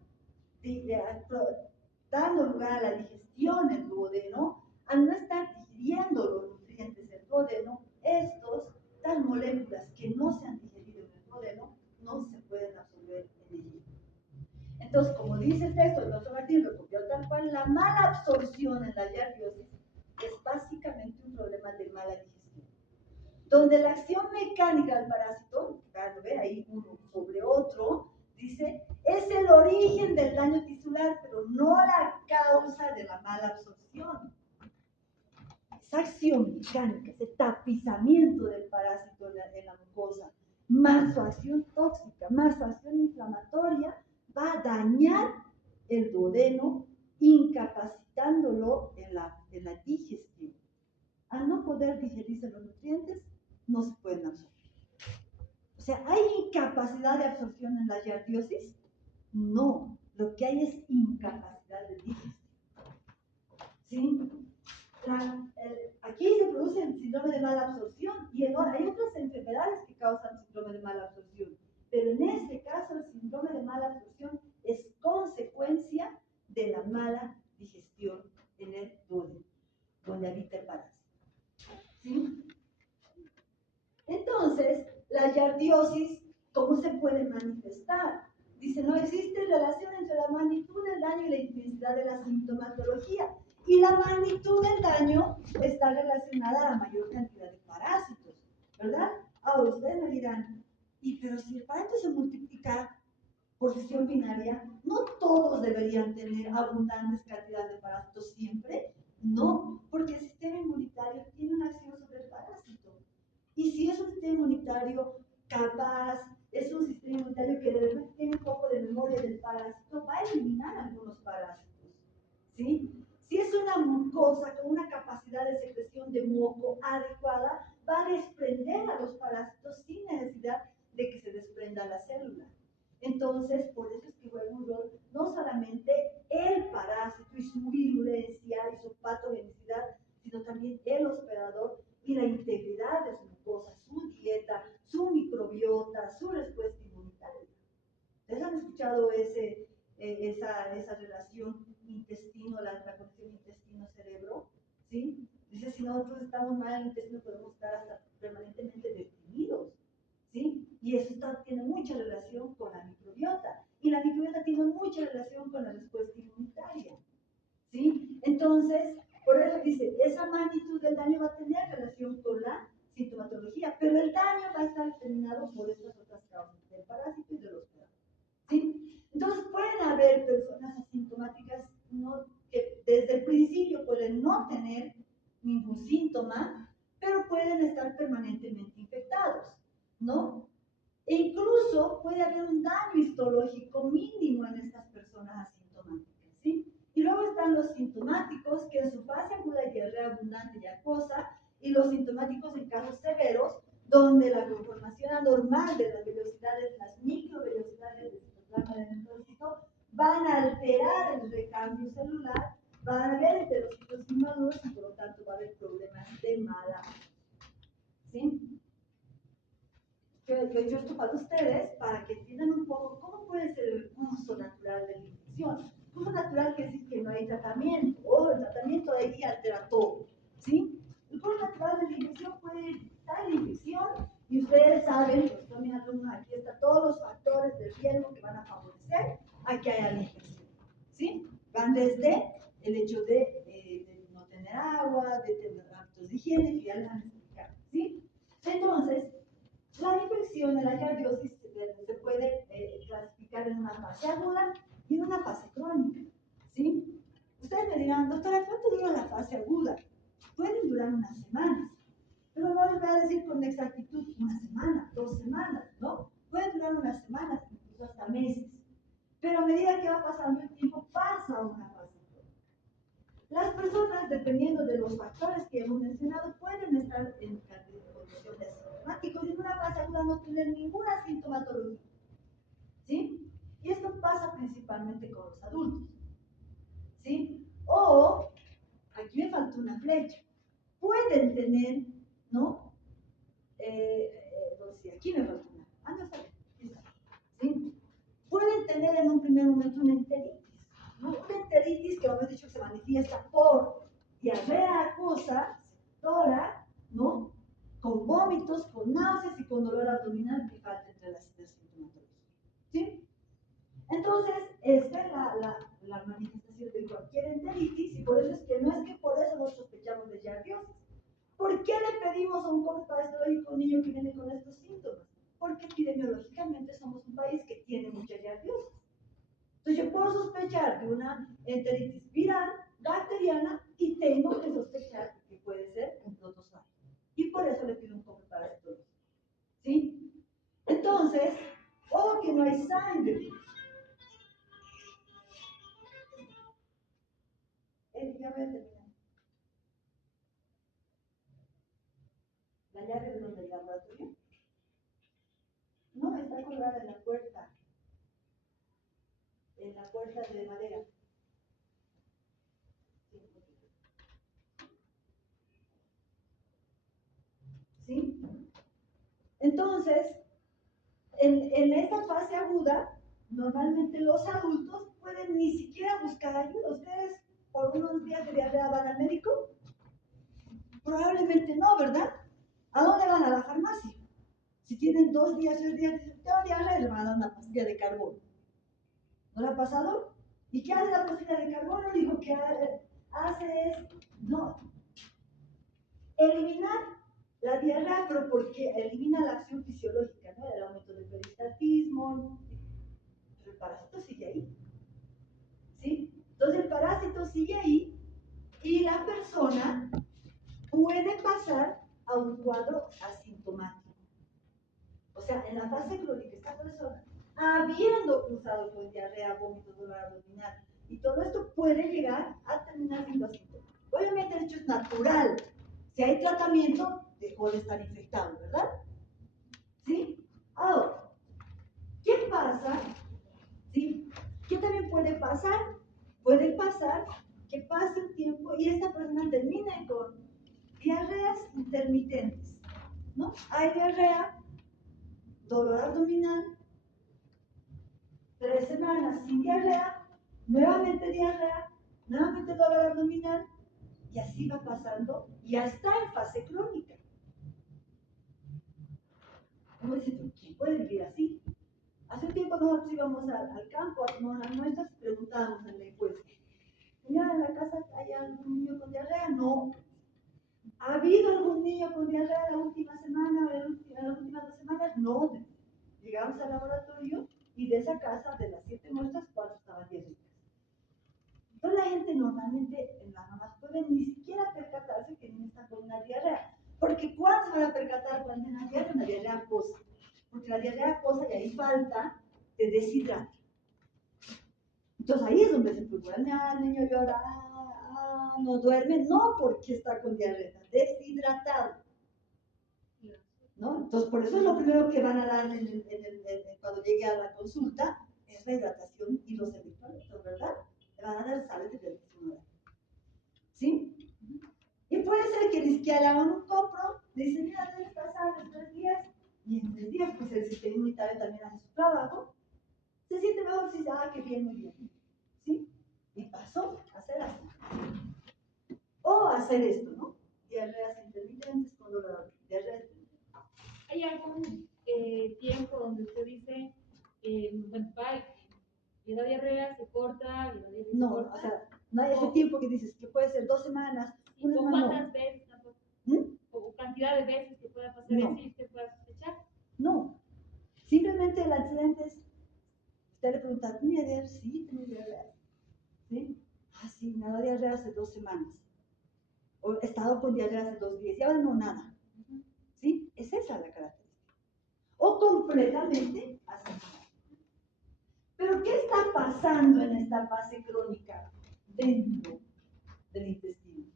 dando lugar a la digestión el duodeno, al no estar digiriendo los nutrientes del duodeno, estas moléculas que no se han digerido en el duodeno, no se pueden absorber en el yeyuno. Entonces, como dice el texto, el doctor Martín lo copió tal cual, la mala absorción en la giardiosis es básicamente un problema de mala digestión, donde la acción mecánica del parásito, ve ahí uno sobre otro, dice, es el origen del daño tisular, pero no la causa de la mala absorción. Esa acción mecánica, ese tapizamiento del parásito en la mucosa, más su acción tóxica, más su acción inflamatoria, va a dañar el duodeno, incapacitándolo en la digestión. Al no poder digerirse los nutrientes, no se pueden absorber. O sea, ¿hay incapacidad de absorción en la giardiosis? No, lo que hay es incapacidad de digestión. ¿Sí? Aquí se produce el síndrome de mala absorción y hay otras enfermedades que causan síndrome de mala absorción, pero en este caso el síndrome de mala absorción es consecuencia de la mala digestión en el duodeno, donde habita el parásito. ¿Sí? Entonces, la giardiosis, ¿cómo se puede manifestar? Dice, no existe relación entre la magnitud del daño y la intensidad de la sintomatología. Y la magnitud del daño está relacionada a la mayor cantidad de parásitos, ¿verdad? Ahora ustedes me dirán, pero si el parásito se multiplica por fisión binaria, ¿no todos deberían tener abundantes cantidades de parásitos siempre? No, porque el sistema inmunitario tiene una acción sobre el parásito. Y si es un sistema inmunitario capaz, es un sistema inmunitario que de repente tiene un poco de memoria del parásito, va a eliminar algunos parásitos, ¿sí? Si es una mucosa con una capacidad de secreción de moco adecuada, va a desprender a los parásitos sin necesidad de que se desprenda la célula. Entonces, por eso es que juega un rol no solamente el parásito y su virulencia y su patogenicidad, sino también el hospedador y la integridad de su mucosa, su dieta, su microbiota, su respuesta inmunitaria. ¿Ustedes han escuchado esa relación intestino, la conexión intestino-cerebro? ¿Sí? Dice, si nosotros estamos mal en el intestino, podemos estar hasta permanentemente deprimidos. ¿Sí? Y eso tiene mucha relación con la microbiota. Y la microbiota tiene mucha relación con la respuesta inmunitaria. ¿Sí? Entonces, por eso dice, esa magnitud del daño va a tener relación con la sintomatología, pero el daño va a estar determinado por estas otras causas, del parásito y de los parásitos. ¿Sí? Entonces, pueden haber personas asintomáticas que desde el principio pueden no tener ningún síntoma, pero pueden estar permanentemente infectados, ¿no? E incluso puede haber un daño histológico mínimo en estas personas asintomáticas, ¿sí? Y luego están los sintomáticos, que en su fase aguda hay diarrea abundante y acuosa, y los sintomáticos en casos severos, donde la conformación anormal de las velocidades, las microvelocidades del citoplasma del enterócito, van a alterar el recambio celular, van a haber enterocitos inmaduros y por lo tanto va a haber problemas de mala. ¿Sí? Yo esto para ustedes, para que entiendan un poco cómo puede ser el curso natural de la infección. Curso natural quiere decir que no hay tratamiento, o el tratamiento ahí altera todo. ¿Sí? El curso natural de la infección puede estar en la infección y ustedes saben, pues también aquí están todos los factores de riesgo que van a favorecer a que haya la infección. ¿Sí? Van desde el hecho de no tener agua, de tener hábitos de higiene, que ya les han explicado. ¿Sí? Entonces, la infección de la giardiosis se puede clasificar en una fase aguda y en una fase crónica. ¿Sí? Ustedes me dirán, doctora, ¿cuánto dura la fase aguda? Pueden durar unas semanas, pero no les voy a decir con exactitud una semana, 2 semanas, ¿no? Puede durar unas semanas, incluso hasta meses. Pero a medida que va pasando el tiempo, pasa a una fase crónica. Las personas, dependiendo de los factores que hemos mencionado, pueden estar en condición de asintomáticos y en una fase aguda no tener ninguna sintomatología. ¿Sí? Y esto pasa principalmente con los adultos. ¿Sí? O, aquí me faltó una flecha, pueden tener, ¿no? Sí, aquí me faltó una. Ah, no está bien. ¿Sí? Pueden tener en un primer momento una enteritis. ¿No? Una enteritis que hemos dicho que se manifiesta por diarrea acuosa, sectora, ¿no? Con vómitos, con náuseas y con dolor abdominal que falta entre las sintomatologías. ¿Sí? Entonces, esta es la manifestación de cualquier enteritis y por eso es que no es que por eso nos sospechamos de giardiosis. ¿Por qué le pedimos a un cono parasitológico a un niño que viene con estos síntomas? Porque epidemiológicamente somos un país que tiene mucha giardiosis. Entonces yo puedo sospechar de una enteritis viral, bacteriana, y tengo que sospechar que puede ser un protozoario. Y por eso le pido un cono parasitológico. ¿Sí? Entonces, ojo que no hay sangre. Ya voy a terminar. La llave del laboratorio no está colgada en la puerta de madera. ¿Sí? Entonces, en esta fase aguda, normalmente los adultos pueden ni siquiera buscar ayuda. ¿Ustedes por unos días de diarrea van al médico? Probablemente no, ¿verdad? ¿A dónde van? A la farmacia. Si tienen 2 días, 3 días, tengo diarrea, le van a dar una pastilla de carbono. ¿No le ha pasado? ¿Y qué hace la pastilla de carbono? Digo, ¿qué hace es, no, eliminar la diarrea, pero porque elimina la acción fisiológica, ¿no? El aumento del peristaltismo, pero el parásito sigue ahí. ¿Sí? Entonces el parásito sigue ahí y la persona puede pasar a un cuadro asintomático. O sea, en la fase crónica, esta persona, habiendo cruzado con diarrea, vómito, dolor abdominal, y todo esto puede llegar a terminar siendo asintomático. Obviamente el hecho es natural. Si hay tratamiento, dejó de estar infectado, ¿verdad? ¿Sí? Ahora, ¿qué pasa? ¿Sí? ¿Qué también puede pasar? Puede pasar que pase un tiempo y esta persona termine con diarreas intermitentes, ¿no? Hay diarrea, dolor abdominal, 3 semanas sin diarrea, nuevamente dolor abdominal, y así va pasando, y ya está en fase crónica. ¿Cómo dice tú? ¿Quién puede vivir así? Hace un tiempo nosotros íbamos al campo a tomar unas muestras y preguntábamos en la encuesta, señora, ¿en la casa hay algún niño con diarrea? No. ¿Ha habido algún niño con diarrea la última semana o en las últimas 2 semanas? No. Llegamos al laboratorio y de esa casa, de las 7 muestras, 4 estaban diarreicas. Entonces la gente normalmente, en las mamás, pueden ni siquiera percatarse que el niño está con una diarrea. Porque ¿cuándo se van a percatar cuando hay una diarrea acuosa? Porque la diarrea acuosa y ahí falta de deshidrato. Entonces ahí es donde se preocupa, el niño llora, no duerme, no porque está con diarrea, deshidratado. ¿No? Entonces por eso es lo primero que van a dar cuando llegue a la consulta, es es la hidratación y los electrolitos, ¿verdad? Le van a dar sales de hidratación oral. ¿Sí? Y puede ser que ni siquiera le hagan un compro, le dicen, mira, debe pasar en 3 días, y en 3 días, pues el sistema inmunitario también hace su trabajo, se siente mejor si dice, ah, qué bien, muy bien. ¿Sí? Y pasó a hacer así. O hacer esto, ¿no? Diarreas intermitentes con dolor, diarreas. ¿Hay algún tiempo donde usted dice, bueno, le da diarrea, se corta, le da diarrea, No, se corta? o sea, no hay ese tiempo que dices que puede ser 2 semanas, una ¿O semana. cuántas veces tampoco? ¿O cantidad de veces que pueda pasar eso y usted pueda sospechar? No. Simplemente el antecedente es, usted le pregunta, ¿tiene diarrea? Sí, tengo diarrea. ¿Sí? Ah, sí, me da diarrea hace 2 semanas. O he estado con diarrea hace 2 días y ahora no nada. ¿Sí? Es esa la característica. O completamente así. Pero ¿qué está pasando en esta fase crónica dentro del intestino?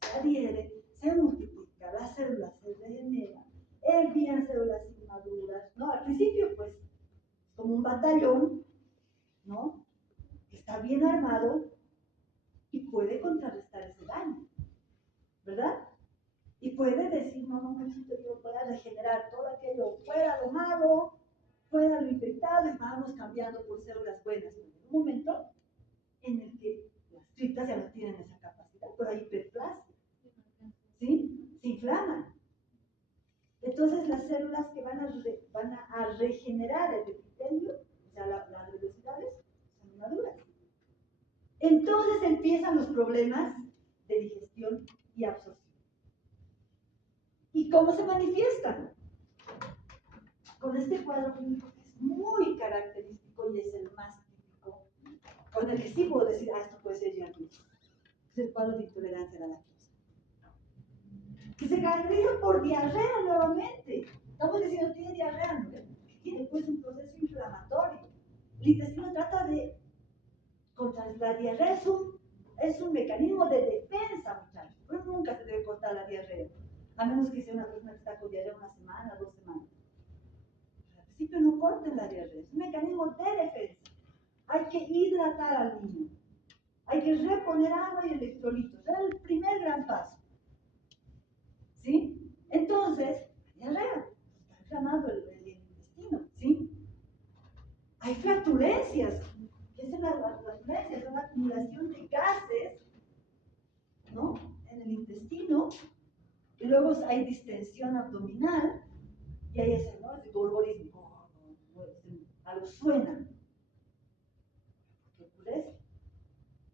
Se adhiere, se multiplica, las células se regeneran, envían células inmaduras, ¿no? Al principio, pues, como un batallón, ¿no? Que está bien armado y puede contrarrestar ese daño, ¿verdad? Y puede decir, no, no, yo voy a regenerar todo aquello, fuera lo malo, fuera lo infectado, y vamos cambiando por células buenas. En un momento en el que las criptas ya no tienen esa capacidad, pero hay hiperplasia, ¿sí? Se inflaman. Entonces las células que van a regenerar el epitelio, o sea, las velocidades, son inmaduras. Entonces empiezan los problemas de digestión y absorción. ¿Y cómo se manifiestan? Con este cuadro clínico que es muy característico y es el más típico, con el que sí puedo decir, ah, esto puede ser diabetes. Es el cuadro de intolerancia a la lactosa. Que se caracteriza por diarrea nuevamente. Estamos diciendo, tiene diarrea, ¿no? Tiene pues un proceso inflamatorio. El intestino trata de, contra la diarrea es un mecanismo de defensa, muchachos. Pero nunca se debe cortar la diarrea. A menos que sea una persona que está con diarrea 1 semana, 2 semanas. Al principio no corten la diarrea, es un mecanismo de defensa. Hay que hidratar al niño. Hay que reponer agua y electrolitos. Es el primer gran paso. ¿Sí? Entonces, diarrea. Está inflamado el intestino. ¿Sí? Hay flatulencias. ¿Qué es la flatulencia? Es una acumulación de gases, ¿no? En el intestino. Y luego hay distensión abdominal. Y hay ese, ¿no? Ese dolor, algo suena. ¿Qué ocurre?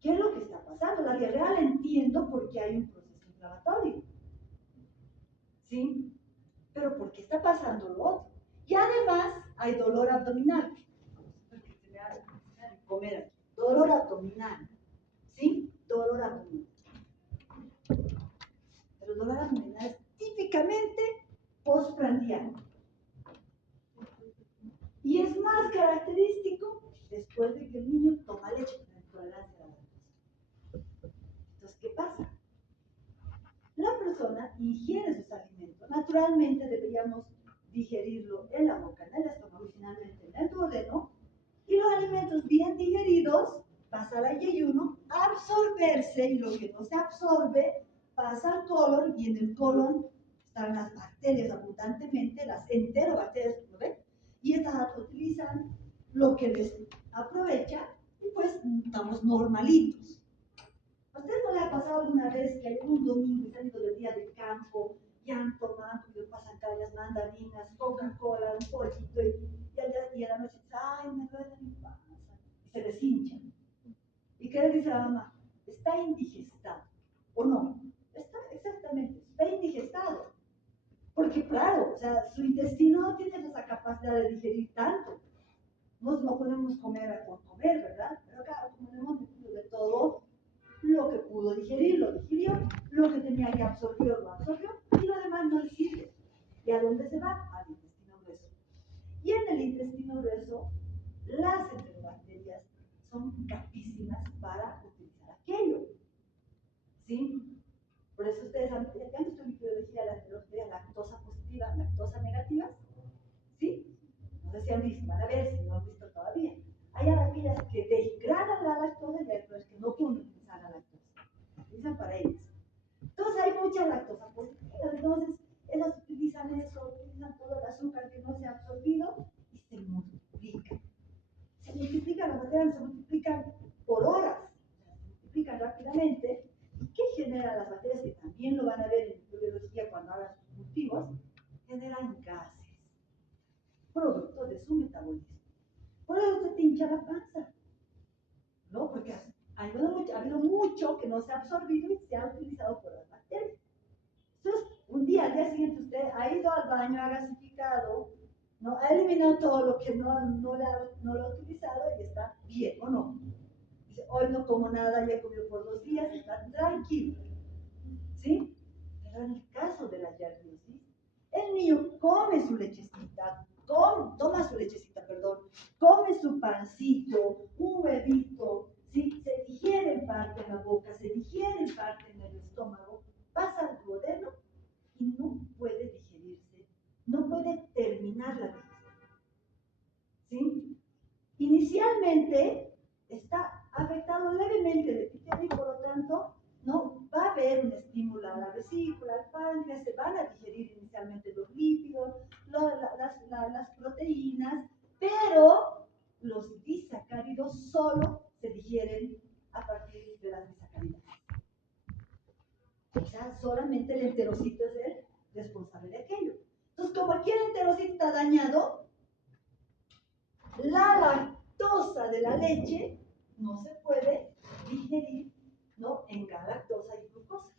¿Qué es lo que está pasando? La diarrea la entiendo porque hay un proceso inflamatorio. ¿Sí? Pero ¿por qué está pasando lo otro? Y además hay dolor abdominal. Comer. Dolor abdominal. ¿Sí? Dolor abdominal. Pero el dolor abdominal es típicamente postprandiano. Y es más característico después de que el niño toma leche con intolerancia a la lactosa. Entonces, ¿qué pasa? La persona ingiere sus alimentos. Naturalmente deberíamos digerirlo en la boca, en el estómago y finalmente en el duodeno. Y los alimentos bien digeridos pasa al ayuno, absorberse, y lo que no se absorbe pasa al colon, y en el colon están las bacterias abundantemente, las enterobacterias, ¿lo ven? Y estas utilizan lo que les aprovecha y pues estamos normalitos. ¿A usted no le ha pasado alguna vez que hay un domingo y salido del día del campo y han tomado, y pasan calles, mandarinas, Coca-Cola, un pollito y a la noche dice, ay, me duele mi panza, y se les hincha? ¿Y qué le dice la mamá? Está indigestado. ¿O no? Está, exactamente, está indigestado. Porque claro, o sea, su intestino no tiene esa capacidad de digerir tanto. No podemos comer por comer, ¿verdad? Pero claro, como hemos metido de todo, lo que pudo digerir, lo digirió, lo que tenía que absorber, lo absorbió, y lo demás no le sirve. ¿Y a dónde se va? Al intestino grueso. Y en el intestino grueso, las enterobacterias son capísimas para utilizar aquello. ¿Sí? Por eso ustedes han visto en microbiología las enterobacterias lactosa positivas, lactosa negativas. ¿Sí? No sé si han visto, van a ver si no han visto todavía. ha habido mucho que no se ha absorbido y se ha utilizado por las bacterias. Entonces, un día, al día siguiente, usted ha ido al baño, ha gasificado, ¿no? Ha eliminado todo lo que no lo ha utilizado y está bien, ¿o no? Dice, hoy no como nada, ya he comido por 2 días, está tranquilo, ¿sí? Pero en el caso de la giardiosis, el niño come su lechecita, toma su lechecita, perdón, come su pancito, un huevito, ¿sí? Se digiere en parte en la boca, se digiere en parte en el estómago, pasa al duodeno y no puede digerirse, no puede terminar la digestión, ¿sí? Inicialmente está afectado levemente el epitelio y por lo tanto no va a haber un estímulo a la vesícula, al páncreas, se van a digerir inicialmente los lípidos, las proteínas, pero los disacáridos solo se digieren a partir de las disacáridas. O sea, solamente el enterocito es el responsable de aquello. Entonces, como aquí el enterocito está dañado, la lactosa de la leche no se puede digerir, ¿no? En galactosa y glucosa.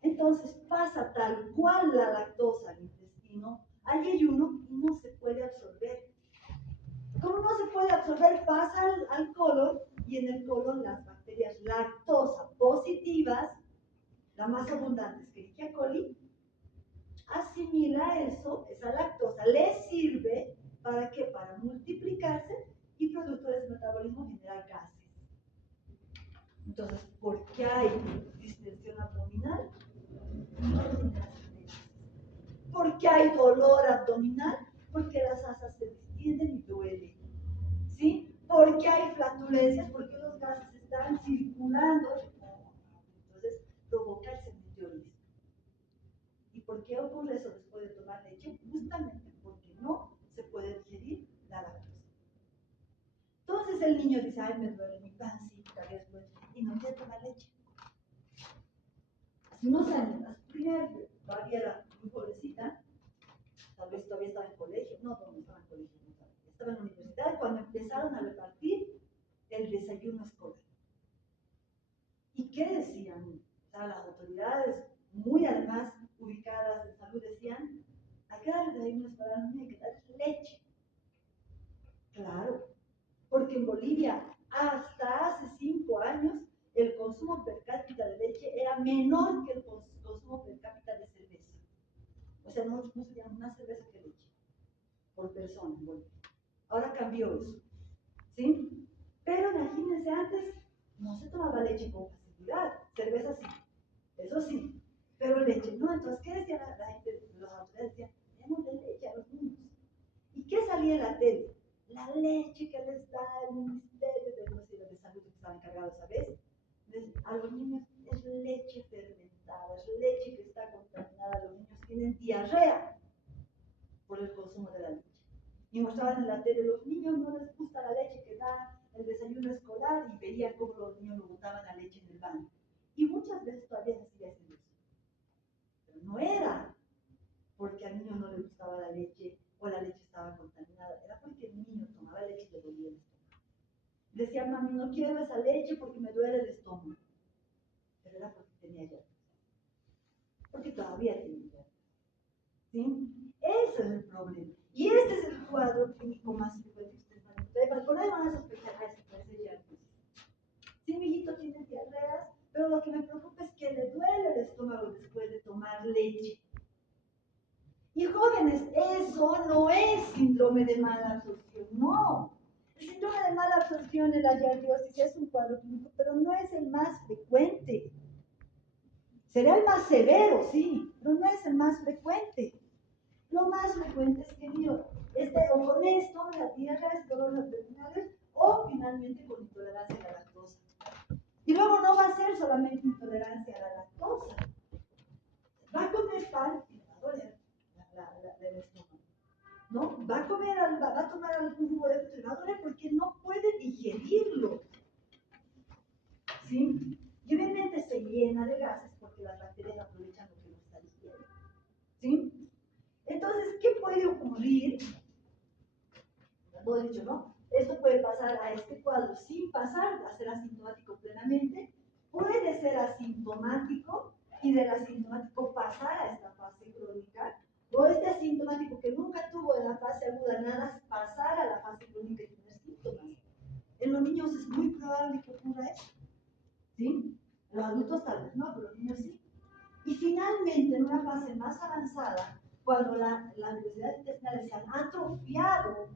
Entonces pasa tal cual la lactosa al intestino, al yeyuno y no se puede absorber. Como no se puede absorber, pasa al colon y en el colon las bacterias lactosa positivas, la más abundante es Escherichia coli, asimila eso, esa lactosa, le sirve ¿para qué? Para multiplicarse y producto de ese metabolismo generar gases. Entonces, ¿por qué hay distensión abdominal? ¿Por qué hay dolor abdominal? Porque las asas se distienden y duelen. ¿Sí? ¿Por qué hay flatulencias? Porque los gases están circulando. Entonces, provoca el semiteorismo. ¿Y por qué ocurre eso después de tomar leche? Justamente porque no se puede digerir la lactosa. Entonces el niño dice, ay, me duele mi pancita después, y no quiere tomar leche. Hace unos años, todavía era muy pobrecita, tal vez todavía estaba en colegio, no estaba en colegio, estaba en la universidad, cuando empezaron a repartir el desayuno escolar. ¿Y qué decían? O sea, las autoridades, muy además ubicadas en salud, decían, hay que darle desayuno escolar, no hay que darle leche. Claro, porque en Bolivia, hasta hace 5 años, el consumo per cápita de leche era menor que el consumo per cápita de cerveza. O sea, no se llama más cerveza que leche por persona en Bolivia. Ahora cambió eso, ¿sí? Pero imagínense, antes no se tomaba leche con facilidad, cerveza sí, eso sí, pero leche no. Entonces, ¿qué decía la gente? Los autores decían, démosle leche a los niños. ¿Y qué salía en la tele? La leche que les da el Ministerio de Salud que estaba encargado esa vez, a los niños es leche fermentada, es leche que está contaminada, los niños tienen diarrea por el consumo de la leche. Y mostraban en la tele, los niños no les gusta la leche que da el desayuno escolar y veían cómo los niños lo botaban la leche en el baño. Y muchas veces todavía se sigue haciendo eso. Pero no era porque al niño no le gustaba la leche o la leche estaba contaminada, era porque el niño tomaba leche y le dolía el estómago. Decía, mami, no quiero esa leche porque me duele el estómago. Pero era porque tenía ya. Porque todavía tenía ya. ¿Sí? Ese es el problema. Y este es el cuadro clínico más frecuente que ustedes van a encontrar. Por ahí van a sospechar, ese ya. Sí, mi hijito tiene diarreas, pero lo que me preocupa es que le duele el estómago después de tomar leche. Y jóvenes, eso no es síndrome de mala absorción, no. El síndrome de mala absorción de la giardiosis es un cuadro clínico, pero no es el más frecuente. Será el más severo, sí, pero no es el más frecuente. Lo más frecuente es que niño esté o con esto, las diarreas, dolores abdominales, o finalmente con intolerancia a la lactosa. Y luego no va a ser solamente intolerancia a la lactosa. Va a comer pan y le va a doler el estómago, ¿no? Va a tomar algún jugo de fruta y le va a doler porque no puede digerirlo, ¿sí? Y obviamente se llena de gases porque las bacterias aprovechan lo que no está digeriendo, ¿sí? Entonces, ¿qué puede ocurrir? Como he dicho, ¿no? Esto puede pasar a este cuadro. cuadro sin pasar a ser asintomático plenamente, puede ser asintomático y del asintomático pasar a esta fase crónica, o este asintomático que nunca tuvo en la fase aguda nada, pasar a la fase crónica y tener síntomas. En los niños es muy probable que ocurra eso, ¿sí? Los adultos tal vez no, pero los niños sí. Y finalmente, en una fase más avanzada, cuando las velocidades intestinales se han atrofiado,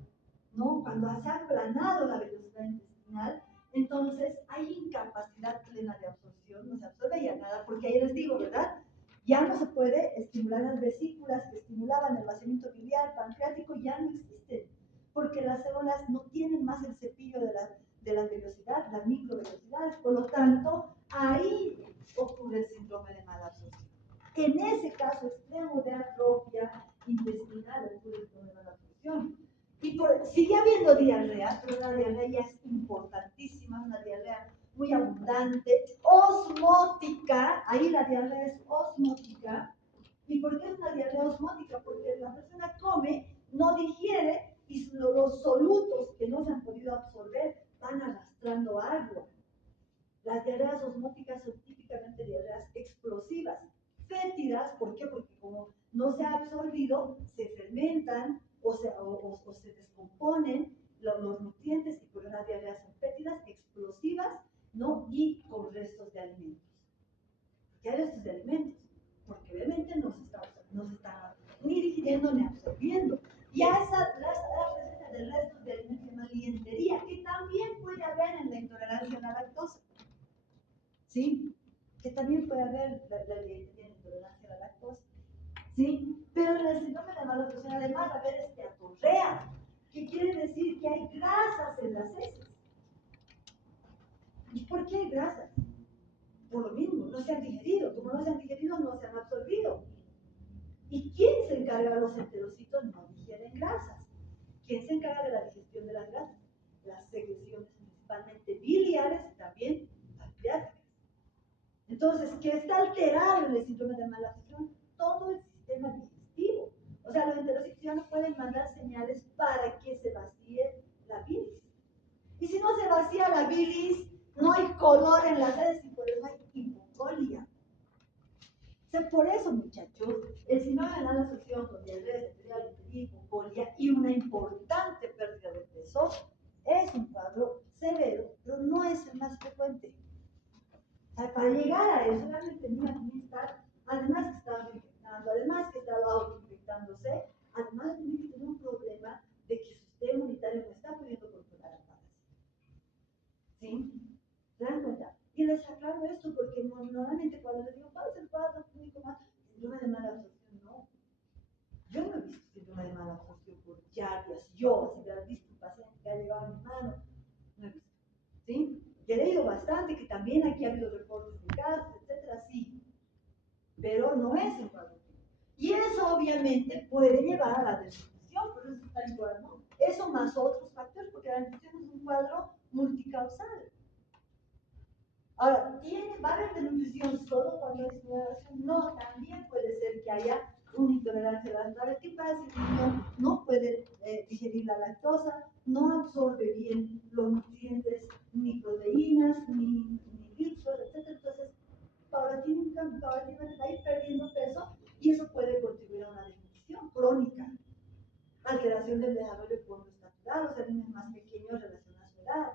¿no? Cuando se ha aplanado la velocidad intestinal, entonces hay incapacidad plena de absorción, no se absorbe ya nada, porque ahí les digo, ¿verdad? Ya no se puede estimular las vesículas que estimulaban el vaciamiento biliar, pancreático, ya no existen, porque las células no tienen más el cepillo de la velocidad, las microvelocidades, por lo tanto, ahí ocurre el síndrome de mala absorción. En ese caso extremo de atrofia intestinal ocurre el síndrome de mala absorción. Y sigue habiendo diarrea, pero la diarrea ya es importantísima, una diarrea muy abundante, osmótica, ahí la diarrea es osmótica. ¿Y por qué es una diarrea osmótica? Porque la persona come, no digiere y los solutos que no se han podido absorber van arrastrando agua. Las diarreas osmóticas son típicamente diarreas explosivas, fétidas, ¿por qué? Porque como no se ha absorbido, se fermentan o se descomponen los nutrientes y por eso las diarreas son fétidas, explosivas, ¿no? Y con restos de alimentos. ¿Qué hay restos de alimentos? Porque obviamente no se está ni digiriendo ni absorbiendo. Y a la presencia de restos de alimentos se llama lientería, que también puede haber en la intolerancia a la lactosa. ¿Sí? Que también puede haber la intolerancia a la lactosa. ¿Sí? Pero en el síndrome de mala absorción además va a haber esteatorrea, que quiere decir que hay grasas en las heces. ¿Y por qué hay grasas? Por lo mismo, no se han digerido. Como no se han digerido, no se han absorbido. ¿Y quién se encarga de los enterocitos? No digieren grasas. ¿Quién se encarga de la digestión de las grasas? Las secreciones principalmente biliares y también pancreáticas. Entonces, ¿qué está alterado en el síndrome de mala absorción? Todo el sistema digestivo. O sea, los enterocitos ya no pueden mandar señales para que se vacíe la bilis. Y si no se vacía la bilis, no hay color en las heces y por eso hay hipocolia. O sea, por eso, muchachos, el síndrome de mala absorción con diarrea, hipocolia y una importante pérdida de peso es un cuadro severo, pero no es el más frecuente. O sea, para llegar a eso, realmente mira, está, además que está infectando, además que está autoinfectándose, además tiene que tener un problema de que su sistema inmunitario no está pudiendo controlar el parásito. ¿Sí? ¿Se dan cuenta? Y les aclaro esto porque normalmente cuando les digo, ¿cuál es el cuadro clínico más? Síndrome de mala absorción, no. Yo no he visto síndrome de mala absorción por yardias. Yo, si hubiera visto un paciente que ha llegado a mi mano, no he visto. ¿Sí? Y he leído bastante que también aquí ha habido reportes de casos, etcétera, sí. Pero no es un cuadro clínico. Y eso obviamente puede llevar a la desnutrición, pero eso está igual, ¿no? Eso más otros factores, porque la desnutrición es un cuadro multicausal. Ahora, ¿va a haber desnutrición solo cuando hay sudoración? No, también puede ser que haya una intolerancia a la lactosa. ¿Qué pasa si el niño no puede digerir la lactosa, no absorbe bien los nutrientes, ni proteínas, ni lípidos, etcétera? Entonces, paulatinamente va a ir perdiendo peso y eso puede contribuir a una desnutrición crónica, alteración del desarrollo estatural, o sea, niños más pequeños en relación a su edad.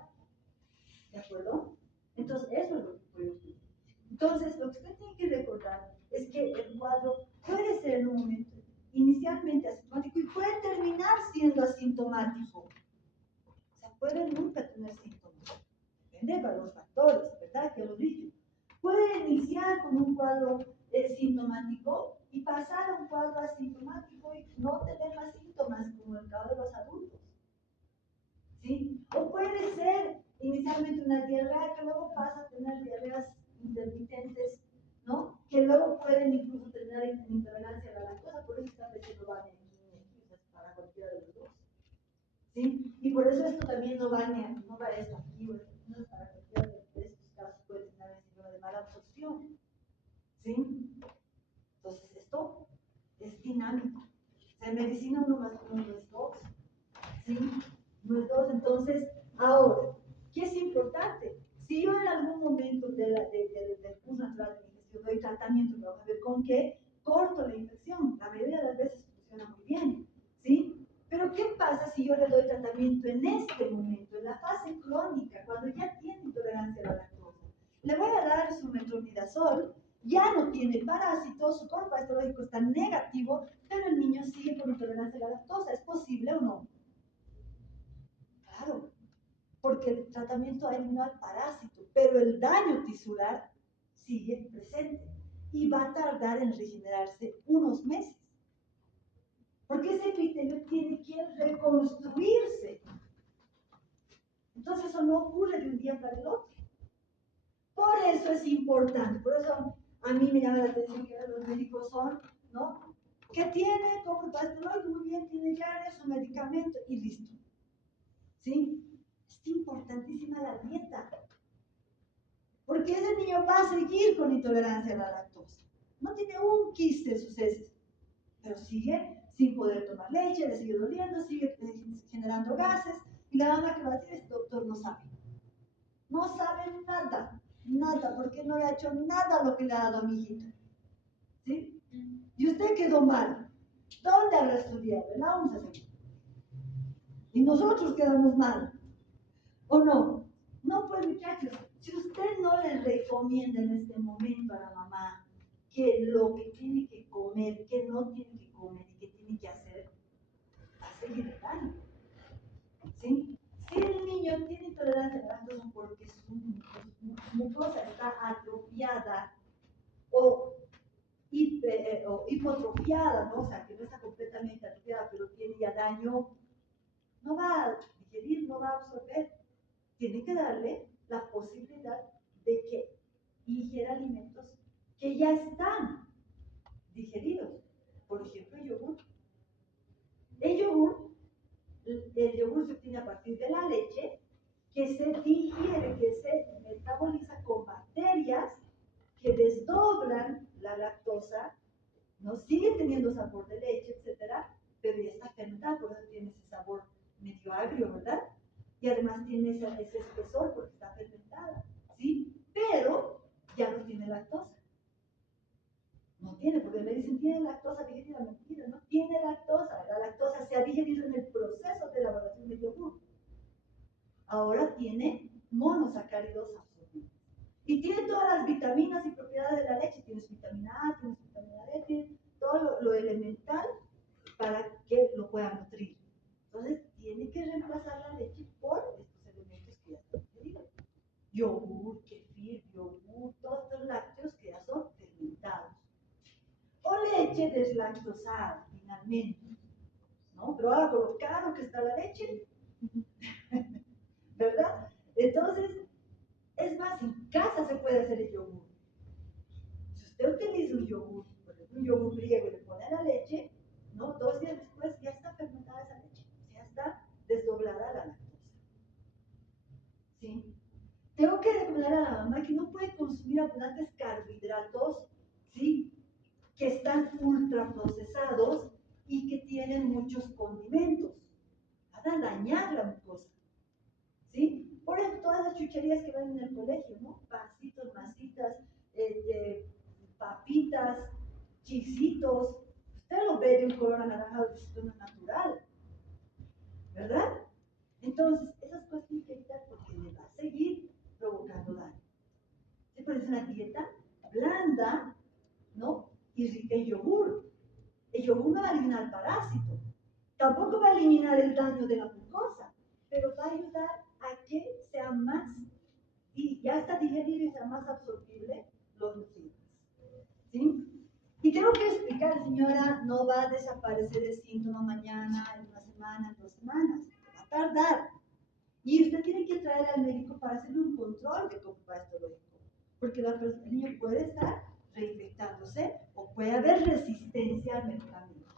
¿De acuerdo? Entonces, eso es lo que podemos decir. Entonces, lo que usted tiene que recordar es que el cuadro puede ser en un momento inicialmente asintomático y puede terminar siendo asintomático. O sea, puede nunca tener síntomas. Depende de los factores, ¿verdad? Que lo dije. Puede iniciar con un cuadro sintomático y pasar a un cuadro asintomático y no tener más síntomas, como el caso de los adultos. ¿Sí? O puede ser inicialmente una diarrea que luego pasa a tener diarreas intermitentes, ¿no? Que luego pueden incluso tener intolerancia a la lactosa, por eso estableciendo baña aquí, para cualquiera de los dos. ¿Sí? Y por eso esto también no va esto aquí, no es para cualquiera de estos casos, puede tener el síndrome de mala absorción. ¿Sí? Entonces esto es dinámico. O sea, en medicina 1 más 1 no es 2. ¿Sí? No es 2, entonces, ahora, ¿qué omeprazol, ya no tiene parásitos, su cuerpo histológico está negativo, pero el niño sigue con intolerancia a la lactosa. ¿Es posible o no? Claro, porque el tratamiento ha eliminado el parásito, pero el daño tisular sigue presente y va a tardar en regenerarse unos meses. Porque ese epitelio tiene que reconstruirse. Entonces eso no ocurre de un día para el otro. Por eso es importante, por eso a mí me llama la atención que los médicos son, ¿no? ¿Qué tiene? Como el muy bien, tiene ya su medicamento y listo. ¿Sí? Es importantísima la dieta. Porque ese niño va a seguir con intolerancia a la lactosa. No tiene un quiste en sus heces, pero sigue sin poder tomar leche, le sigue doliendo, sigue generando gases. Y la mamá que va a decir es, doctor, no sabe. No sabe nada, nada, porque no le ha hecho nada lo que le ha dado a mi hijita. ¿Sí? Y usted quedó mal. ¿Dónde habrá estudiado? En la UNSA seguro. Y nosotros quedamos mal. ¿O no? No, pues muchachos, si usted no le recomienda en este momento a la mamá que lo que tiene que comer, que no tiene que comer y que tiene que hacer, va a seguir el daño. ¿Sí? Si el niño tiene intolerancia a la lactosa porque su mucosa está atrofiada o hipotrofiada, ¿no? O sea, que no está completamente atrofiada, pero tiene ya daño, no va a digerir, no va a absorber. Tiene que darle la posibilidad de que ingiera alimentos que ya están digeridos. Por ejemplo, el yogur. El yogur se obtiene a partir de la leche, que se digiere, que se metaboliza con bacterias que desdoblan la lactosa, no sigue teniendo sabor de leche, etcétera, pero ya está fermentada, por eso tiene ese sabor medio agrio, ¿verdad? Y además tiene ese espesor porque está fermentada, ¿sí? Pero ya no tiene lactosa. No tiene, porque me dicen, tiene lactosa digerida, mentira, no tiene lactosa. La lactosa se ha digerido en el proceso de elaboración del yogur. Ahora tiene monosacáridos absorbidos. Y tiene todas las vitaminas y propiedades de la leche. Tienes vitamina A, tienes vitamina D, tienes todo lo elemental para que lo pueda nutrir. Entonces, tiene que reemplazar la leche por estos elementos que ya están digeridos. Yogur, kefir, yogur, todos estos lácteos que ya son fermentados. O leche deslactosada, finalmente. ¿No? Pero ahora con lo caro que está la leche, ¿verdad? Entonces, es más, en casa se puede hacer el yogur. Si usted utiliza un yogur, por ejemplo, un yogur griego y le pone la leche, ¿no? 2 días después ya está fermentada esa leche, ya está desdoblada la lactosa. ¿Sí? Tengo que recomendar a la mamá que no puede consumir abundantes carbohidratos, ¿sí? Que están ultraprocesados y que tienen muchos condimentos. Van a dañar la mucosa. ¿Sí? Por ejemplo, todas las chucherías que van en el colegio, ¿no? Pancitos, masitas, papitas, chisitos. Usted lo ve de un color anaranjado de sistema natural, ¿verdad? Entonces, esas cosas hay que evitar porque le va a seguir provocando daño. ¿Sí? Pero es una dieta blanda, ¿no? Y rica en yogur. El yogur no va a eliminar el parásito, tampoco va a eliminar el daño de la mucosa, pero va a ayudar a que sea más, y ya está digerido y sea más absorbible los nutrientes. ¿Sí? Y tengo que explicar, señora, no va a desaparecer el síntoma mañana, en una semana, en 2 semanas, va a tardar. Y usted tiene que traer al médico para hacerle un control de cómo histológico, porque el niño puede estar reinfectándose o puede haber resistencia al medicamento.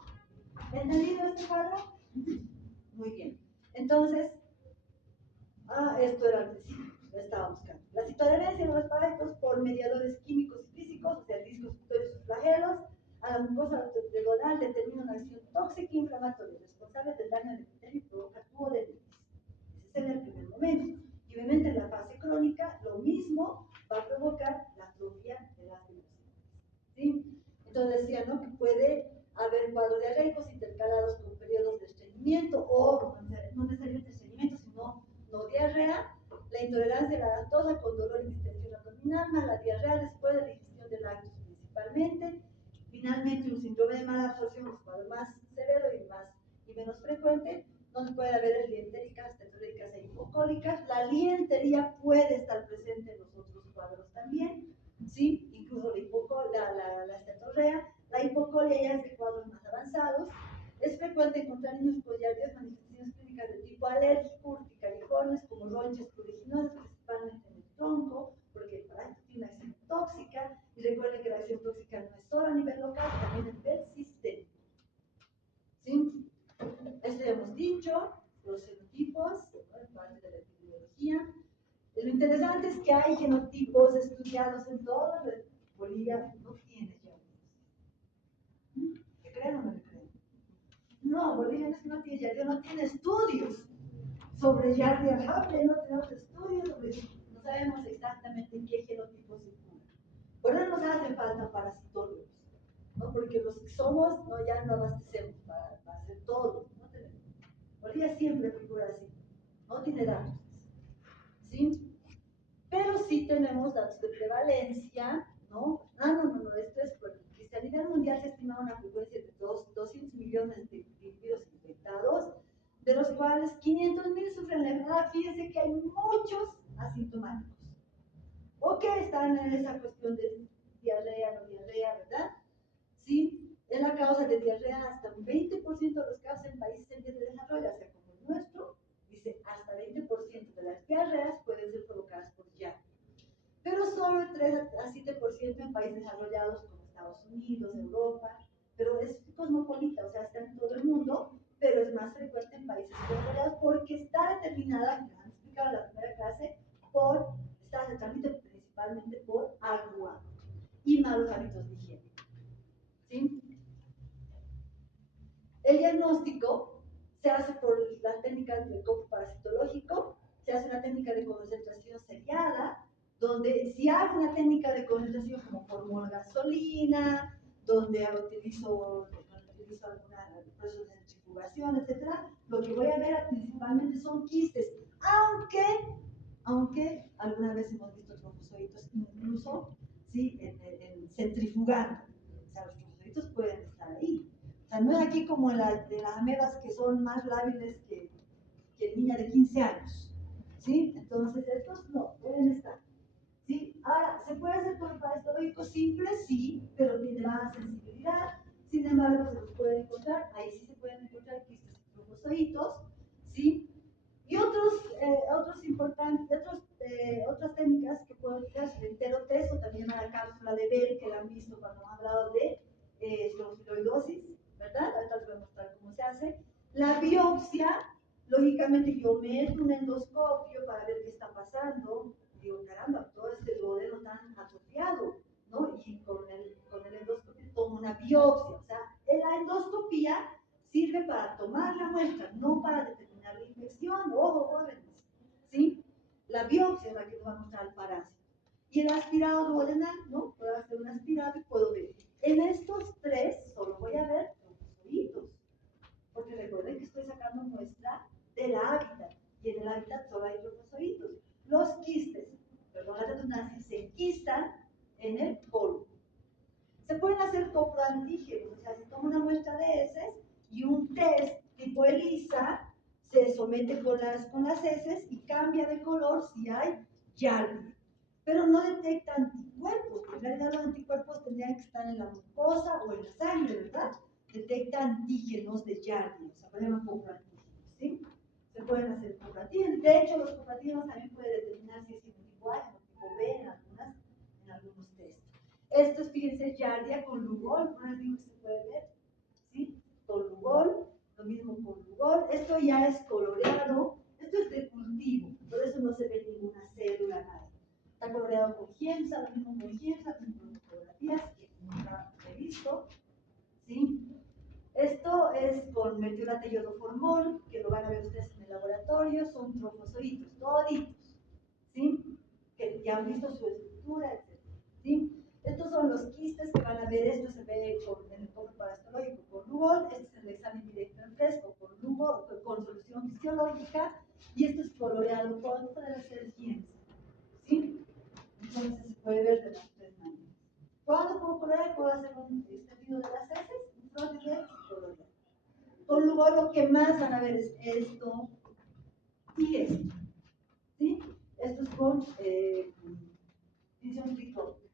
¿Entendido este cuadro? Muy bien. Entonces, esto era el principio, lo estaba buscando. La citoadherencia de los parásitos por mediadores químicos y físicos, o sea, discos, y sus flagelos, a la mucosa trigonal determina una acción tóxica e inflamatoria, responsable del daño del epitelio y provoca duodenitis. Ese es en el primer momento. Y obviamente en la fase crónica, lo mismo va a provocar la atrofia de las velocities. ¿Sí? Entonces decía, ¿no? Que puede haber cuadros diarreicos intercalados con periodos de estreñimiento o no necesariamente estreñimiento, sino no diarrea, la intolerancia a la lactosa con dolor y distensión abdominal, más la diarrea después de la absorción de lácteos principalmente. Finalmente, un síndrome de mala absorción, es cuadro más severo y menos frecuente, donde puede haber lientéricas, tetróricas e hipocólicas. La lientería puede estar presente en los otros cuadros también, ¿sí? Incluso la estetorrea. La hipocolia ya es de cuadros más avanzados. Es frecuente encontrar niños con diarreas, manifestaciones clínicas de tipo alérgico, urticariformes, como ronchas pruriginosas, principalmente en el tronco, porque el parásito tiene una acción tóxica. Y recuerden que la acción tóxica no es solo a nivel local, también a nivel sistémico. ¿Sí? Esto ya hemos dicho, los genotipos, ¿no? En parte de la epidemiología. Lo interesante es que hay genotipos estudiados en todo. Bolivia no tiene ya. ¿Me creen o no me creen? No, Bolivia no tiene ya, no tiene estudios sobre Yardia Hable, no tenemos estudios sobre, no sabemos exactamente qué genotipos circulan. Por eso nos hace falta parasitólogos, ¿no? Porque los que somos ya no abastecemos para hacer todo, no tenemos. Bolivia siempre figura así, no tiene datos, ¿sí? Pero sí tenemos datos de prevalencia, ¿no? No, esto es porque a nivel mundial se estima una frecuencia de 200 millones de individuos infectados, de los cuales 500.000 sufren la enfermedad. Fíjense que hay muchos asintomáticos, o que están en esa cuestión de diarrea, no diarrea, ¿verdad? Sí, es la causa de diarrea hasta un 20% de los casos en países en vías de desarrollo, o sea, como el nuestro, dice hasta 20% de las diarreas pueden ser provocadas por diarrea. Pero solo el 3 a 7% en países desarrollados como Estados Unidos, Europa, pero es cosmopolita, o sea, está en todo el mundo, pero es más frecuente en países desarrollados porque está determinada, como han explicado en la primera clase, se transmite principalmente por agua y malos hábitos de higiene. ¿Sí? El diagnóstico se hace por las técnicas del copo parasitológico, se hace una técnica de concentración seriada, donde si hago una técnica de concentración como formol gasolina, donde utilizo alguna proceso de centrifugación, etc., lo que voy a ver principalmente son quistes, aunque alguna vez hemos visto trofozoitos incluso, ¿sí? en centrifugando, o sea, los trofozoitos pueden estar ahí. O sea, no es aquí como de las amebas que son más lábiles que niña de 15 años, ¿sí? Entonces estos no, deben estar. ¿Sí? Ahora, ¿se puede hacer con el parasitológico simple? Sí, pero tiene baja sensibilidad. Sin embargo, se los puede encontrar, ahí sí se pueden encontrar quistes y trofozoitos, ¿sí? Y otras técnicas que pueden utilizar, el enterotest o también la cápsula de Bell, que la han visto cuando han hablado de esclerofiloidosis, ¿verdad? Ahorita les voy a mostrar cómo se hace. La biopsia, lógicamente yo meto un endoscopio para ver qué está pasando. Digo, caramba, todo este duodeno tan atrofiado, ¿no? Y con el endoscopio tomo una biopsia. O sea, la endoscopía sirve para tomar la muestra, no para determinar la infección. Ojo, jóvenes, ¿sí? La biopsia es la que nos va a mostrar el parásito. Y el aspirado duodenal, ¿no? Puedo hacer un aspirado y puedo ver. En estos tres solo voy a ver trofozoitos, porque recuerden que estoy sacando muestra del hábitat, y en el hábitat solo hay trofozoitos. Los quistes, perdón, la redundancia, se enquistan en el colon. Se pueden hacer coproantígenos, o sea, se toma una muestra de heces y un test tipo ELISA se somete con las heces y cambia de color si hay Yardia. Pero no detecta anticuerpos, porque en realidad los anticuerpos tendrían que estar en la mucosa o en la sangre, ¿verdad? Detecta antígenos de Yardia, o sea, por ejemplo, coproantígenos, ¿sí? Se pueden hacer coproantígenos. De hecho, los coproantígenos también pueden determinar si es genotipo A, genotipo B en algunos test. Esto es, fíjense, Yardia con Lugol, por el que se puede ver, ¿sí? Con Lugol, lo mismo con Lugol. Esto ya es coloreado, esto es de cultivo, por eso no se ve ninguna célula, nada. Está coloreado con Giemsa, lo mismo con Giemsa, con fotografías que nunca he visto, ¿sí? Esto es con metiolate de iodoformol, que lo van a ver ustedes en el laboratorio, son trofozoitos, toditos, ¿sí? Que ya han visto su estructura, etc. ¿Sí? Estos son los quistes que van a ver, esto se ve en el copo parasitológico con Lugol, este es el examen directo en fresco con Lugol, con solución fisiológica, y esto es coloreado con puede ser Giemsa, ¿sí? Entonces se puede ver de las tres maneras. oral, puedo hacer un extendido de las heces, un front y red, con luego lo que más van a ver es esto y esto, ¿sí? Esto es con visión tricópica.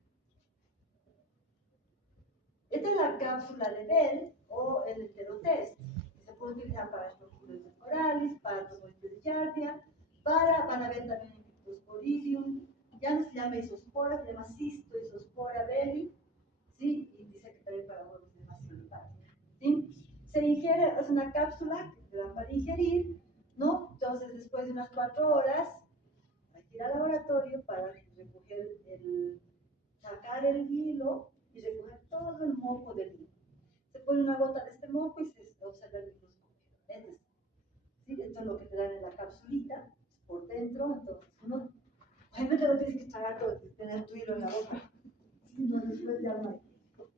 Esta es la cápsula de Bell o el heterotest, que se puede utilizar para estructuras orales, para tomoides de Giardia, van a ver también el Cryptosporidium, ya no se llama isospora, se llama cistoisospora belli, ¿sí? Y dice que también para huevos de maciolipar, ¿sí? Se ingiere, es una cápsula que te dan para ingerir, ¿no? Entonces, después de unas 4 horas, hay que ir al laboratorio para recoger sacar el hilo y recoger todo el moco del hilo. Se pone una gota de este moco y se observa el microscopio. ¿Sí? Esto es lo que te dan en la capsulita, por dentro, entonces uno, obviamente no tienes que tragar todo, tener tu hilo en la boca, sino después ya no hay.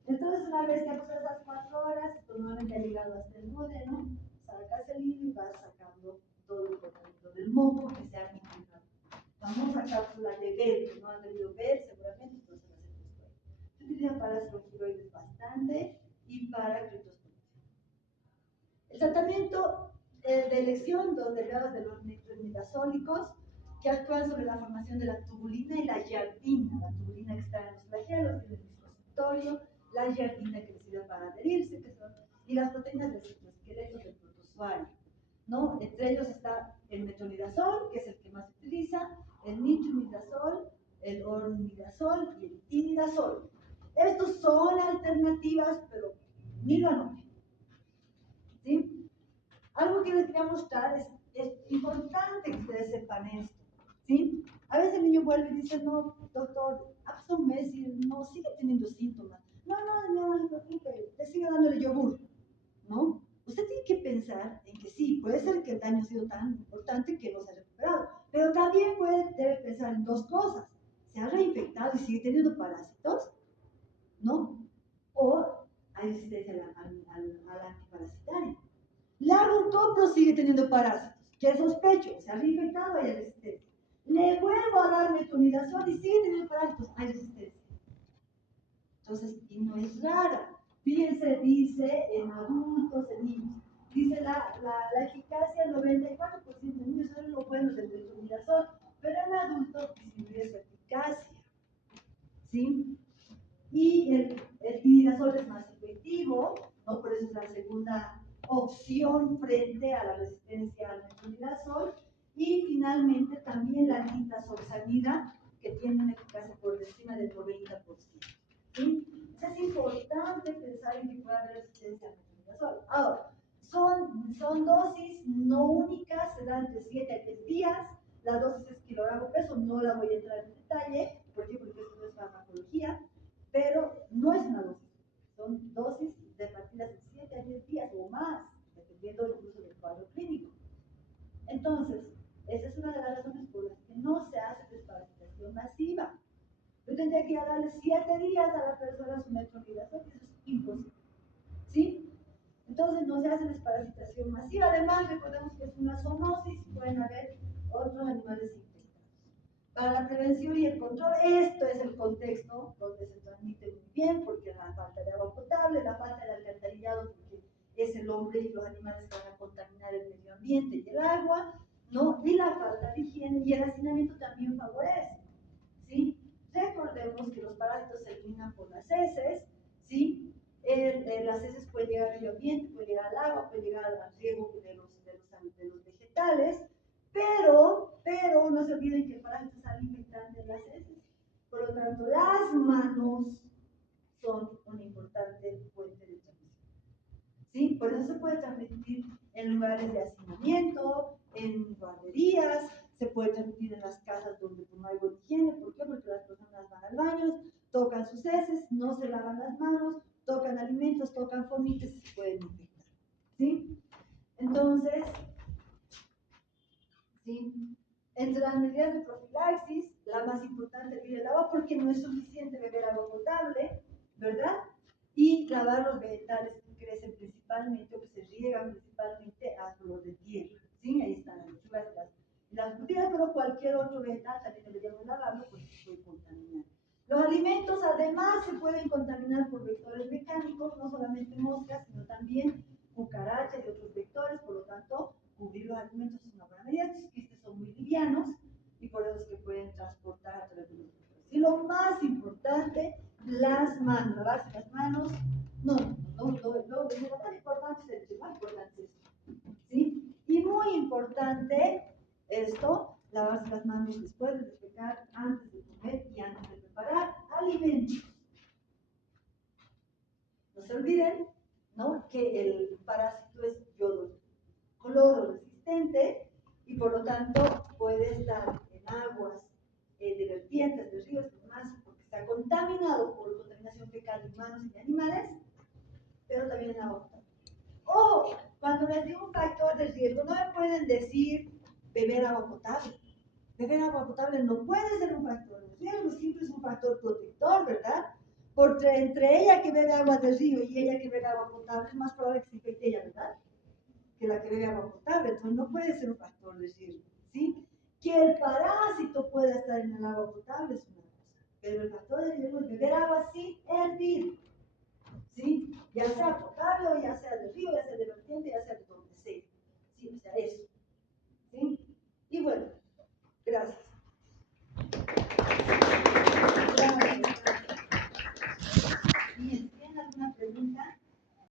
Entonces, una vez que ha pasado esas 4 horas, normalmente ha llegado hasta el duodeno, sacas el hilo y vas sacando todo el contenido del moco que se ha infiltrado. Famosa cápsula de Bell, que no han debido ver seguramente, entonces va a ser esto. Se utiliza para esclerotiroides bastante y para criptosporidium. El tratamiento de elección, los derivados de los nitronidazólicos, que actúan sobre la formación de la tubulina y la giardina. La tubulina que está en los flagelos y en el dispositorio, la giardina que les sirve para adherirse, que son, y las proteínas del citoesqueleto del protozoario, ¿no? Entre ellos está el metronidazol, que es el que más se utiliza, el nitronidazol, el ornidazol y el imidazol. Estos son alternativas, pero ni lo anoten. ¿Sí? Algo que les quería mostrar es importante que ustedes sepan esto. ¿Sí? A veces el niño vuelve y dice, no, doctor, ha pasado un mes y no, sigue teniendo síntomas. No se preocupe, le sigue dándole yogur, ¿no? Usted tiene que pensar en que sí, puede ser que el daño ha sido tan importante que no se ha recuperado, pero también debe pensar en dos cosas. ¿Se ha reinfectado y sigue teniendo parásitos? ¿No? O hay resistencia al antiparasitario. La Largocopro sigue teniendo parásitos. ¿Qué sospecho? ¿Se ha reinfectado? Hay resistencia. Le vuelvo a dar metronidazol y sigue teniendo parásitos. Hay resistencia. Entonces, y no es rara. Fíjense, dice en adultos, en niños. Dice la eficacia del 94% de niños, eso es lo bueno del metronidazol, pero en adultos disminuye su eficacia. ¿Sí? Y el imidazol es más efectivo, ¿no? Por eso es la segunda opción frente a la resistencia al metronidazol. Y finalmente también la nitazoxanida, que tiene una eficacia por encima del 90%. ¿Sí? Es importante pensar en que puede haber resistencia al metronidazol. Ahora, son dosis no únicas, se dan de 7 a 10 días. La dosis es kilogramo peso, no la voy a entrar en detalle, porque esto no es farmacología, pero no es una dosis. Son dosis de partidas de 7 a 10 días o más, dependiendo incluso del cuadro clínico. Entonces, esa es una de las razones por las que no se hace desparasitación masiva. Yo tendría que ir a darle 7 días a la persona su metronidazol, eso es imposible. ¿Sí? Entonces no se hace desparasitación masiva. Además, recordemos que es una zoonosis, pueden haber otros animales infectados. Para la prevención y el control, esto es el contexto donde se transmite muy bien, porque la falta de agua potable, la falta de alcantarillado, porque es el hombre y los animales que van a contaminar el medio ambiente y el agua, ¿no? Y la falta de higiene y el hacinamiento también favorece, ¿sí? Recordemos que los parásitos se eliminan por las heces, ¿sí? Las heces pueden llegar al medio ambiente, pueden llegar al agua, pueden llegar al riego de los vegetales, pero no se olviden que el parásito sale infectante en las heces. Por lo tanto, las manos son una importante fuente de transmisión. ¿Sí? Por eso se puede transmitir en lugares de hacinamiento, en guarderías, se puede transmitir en las casas donde no hay buena higiene. ¿Por qué? Porque las personas van al baño, tocan sus heces, no se lavan las manos, tocan alimentos, tocan fomites y se pueden infectar. ¿Sí? Entonces, ¿sí? Entre las medidas de profilaxis, la más importante es beber el agua porque no es suficiente beber agua potable, ¿verdad? Y lavar los vegetales que crecen principalmente o que se riegan principalmente a flor de tierra. ¿Sí? Ahí están las lechugas y las frutitas, pero cualquier otro vegetal también deberíamos lavarlo porque se puede contaminar. Los alimentos además se pueden contaminar por vectores mecánicos, no solamente moscas, sino también cucarachas y otros vectores, por lo tanto, cubrir los alimentos es una buena medida. Estos quistes son muy livianos y por eso es que pueden transportar a través de los vectores. Y lo más importante, las manos, lavarse las manos, lo tan importante es el más importante es esto, ¿sí? Y muy importante esto, lavarse las manos después de defecar, antes de comer y antes de preparar alimentos. No se olviden, ¿no?, que el parásito es cloro resistente y por lo tanto puede estar en aguas de vertientes, de ríos y demás, porque está contaminado por contaminación fecal de humanos y de animales, pero también en agua potable. Ojo, cuando les digo un factor de riesgo, no me pueden decir beber agua potable. Beber agua potable no puede ser un factor de riesgo, siempre es un factor protector, ¿verdad? Porque entre ella que bebe agua del río y ella que bebe agua potable, es más probable que se infecte ella, ¿verdad?, que la que bebe agua potable. Entonces no puede ser un factor de riesgo, ¿sí? Que el parásito pueda estar en el agua potable es una cosa, pero el factor de riesgo es beber agua sin hervir, ¿sí? Ya sea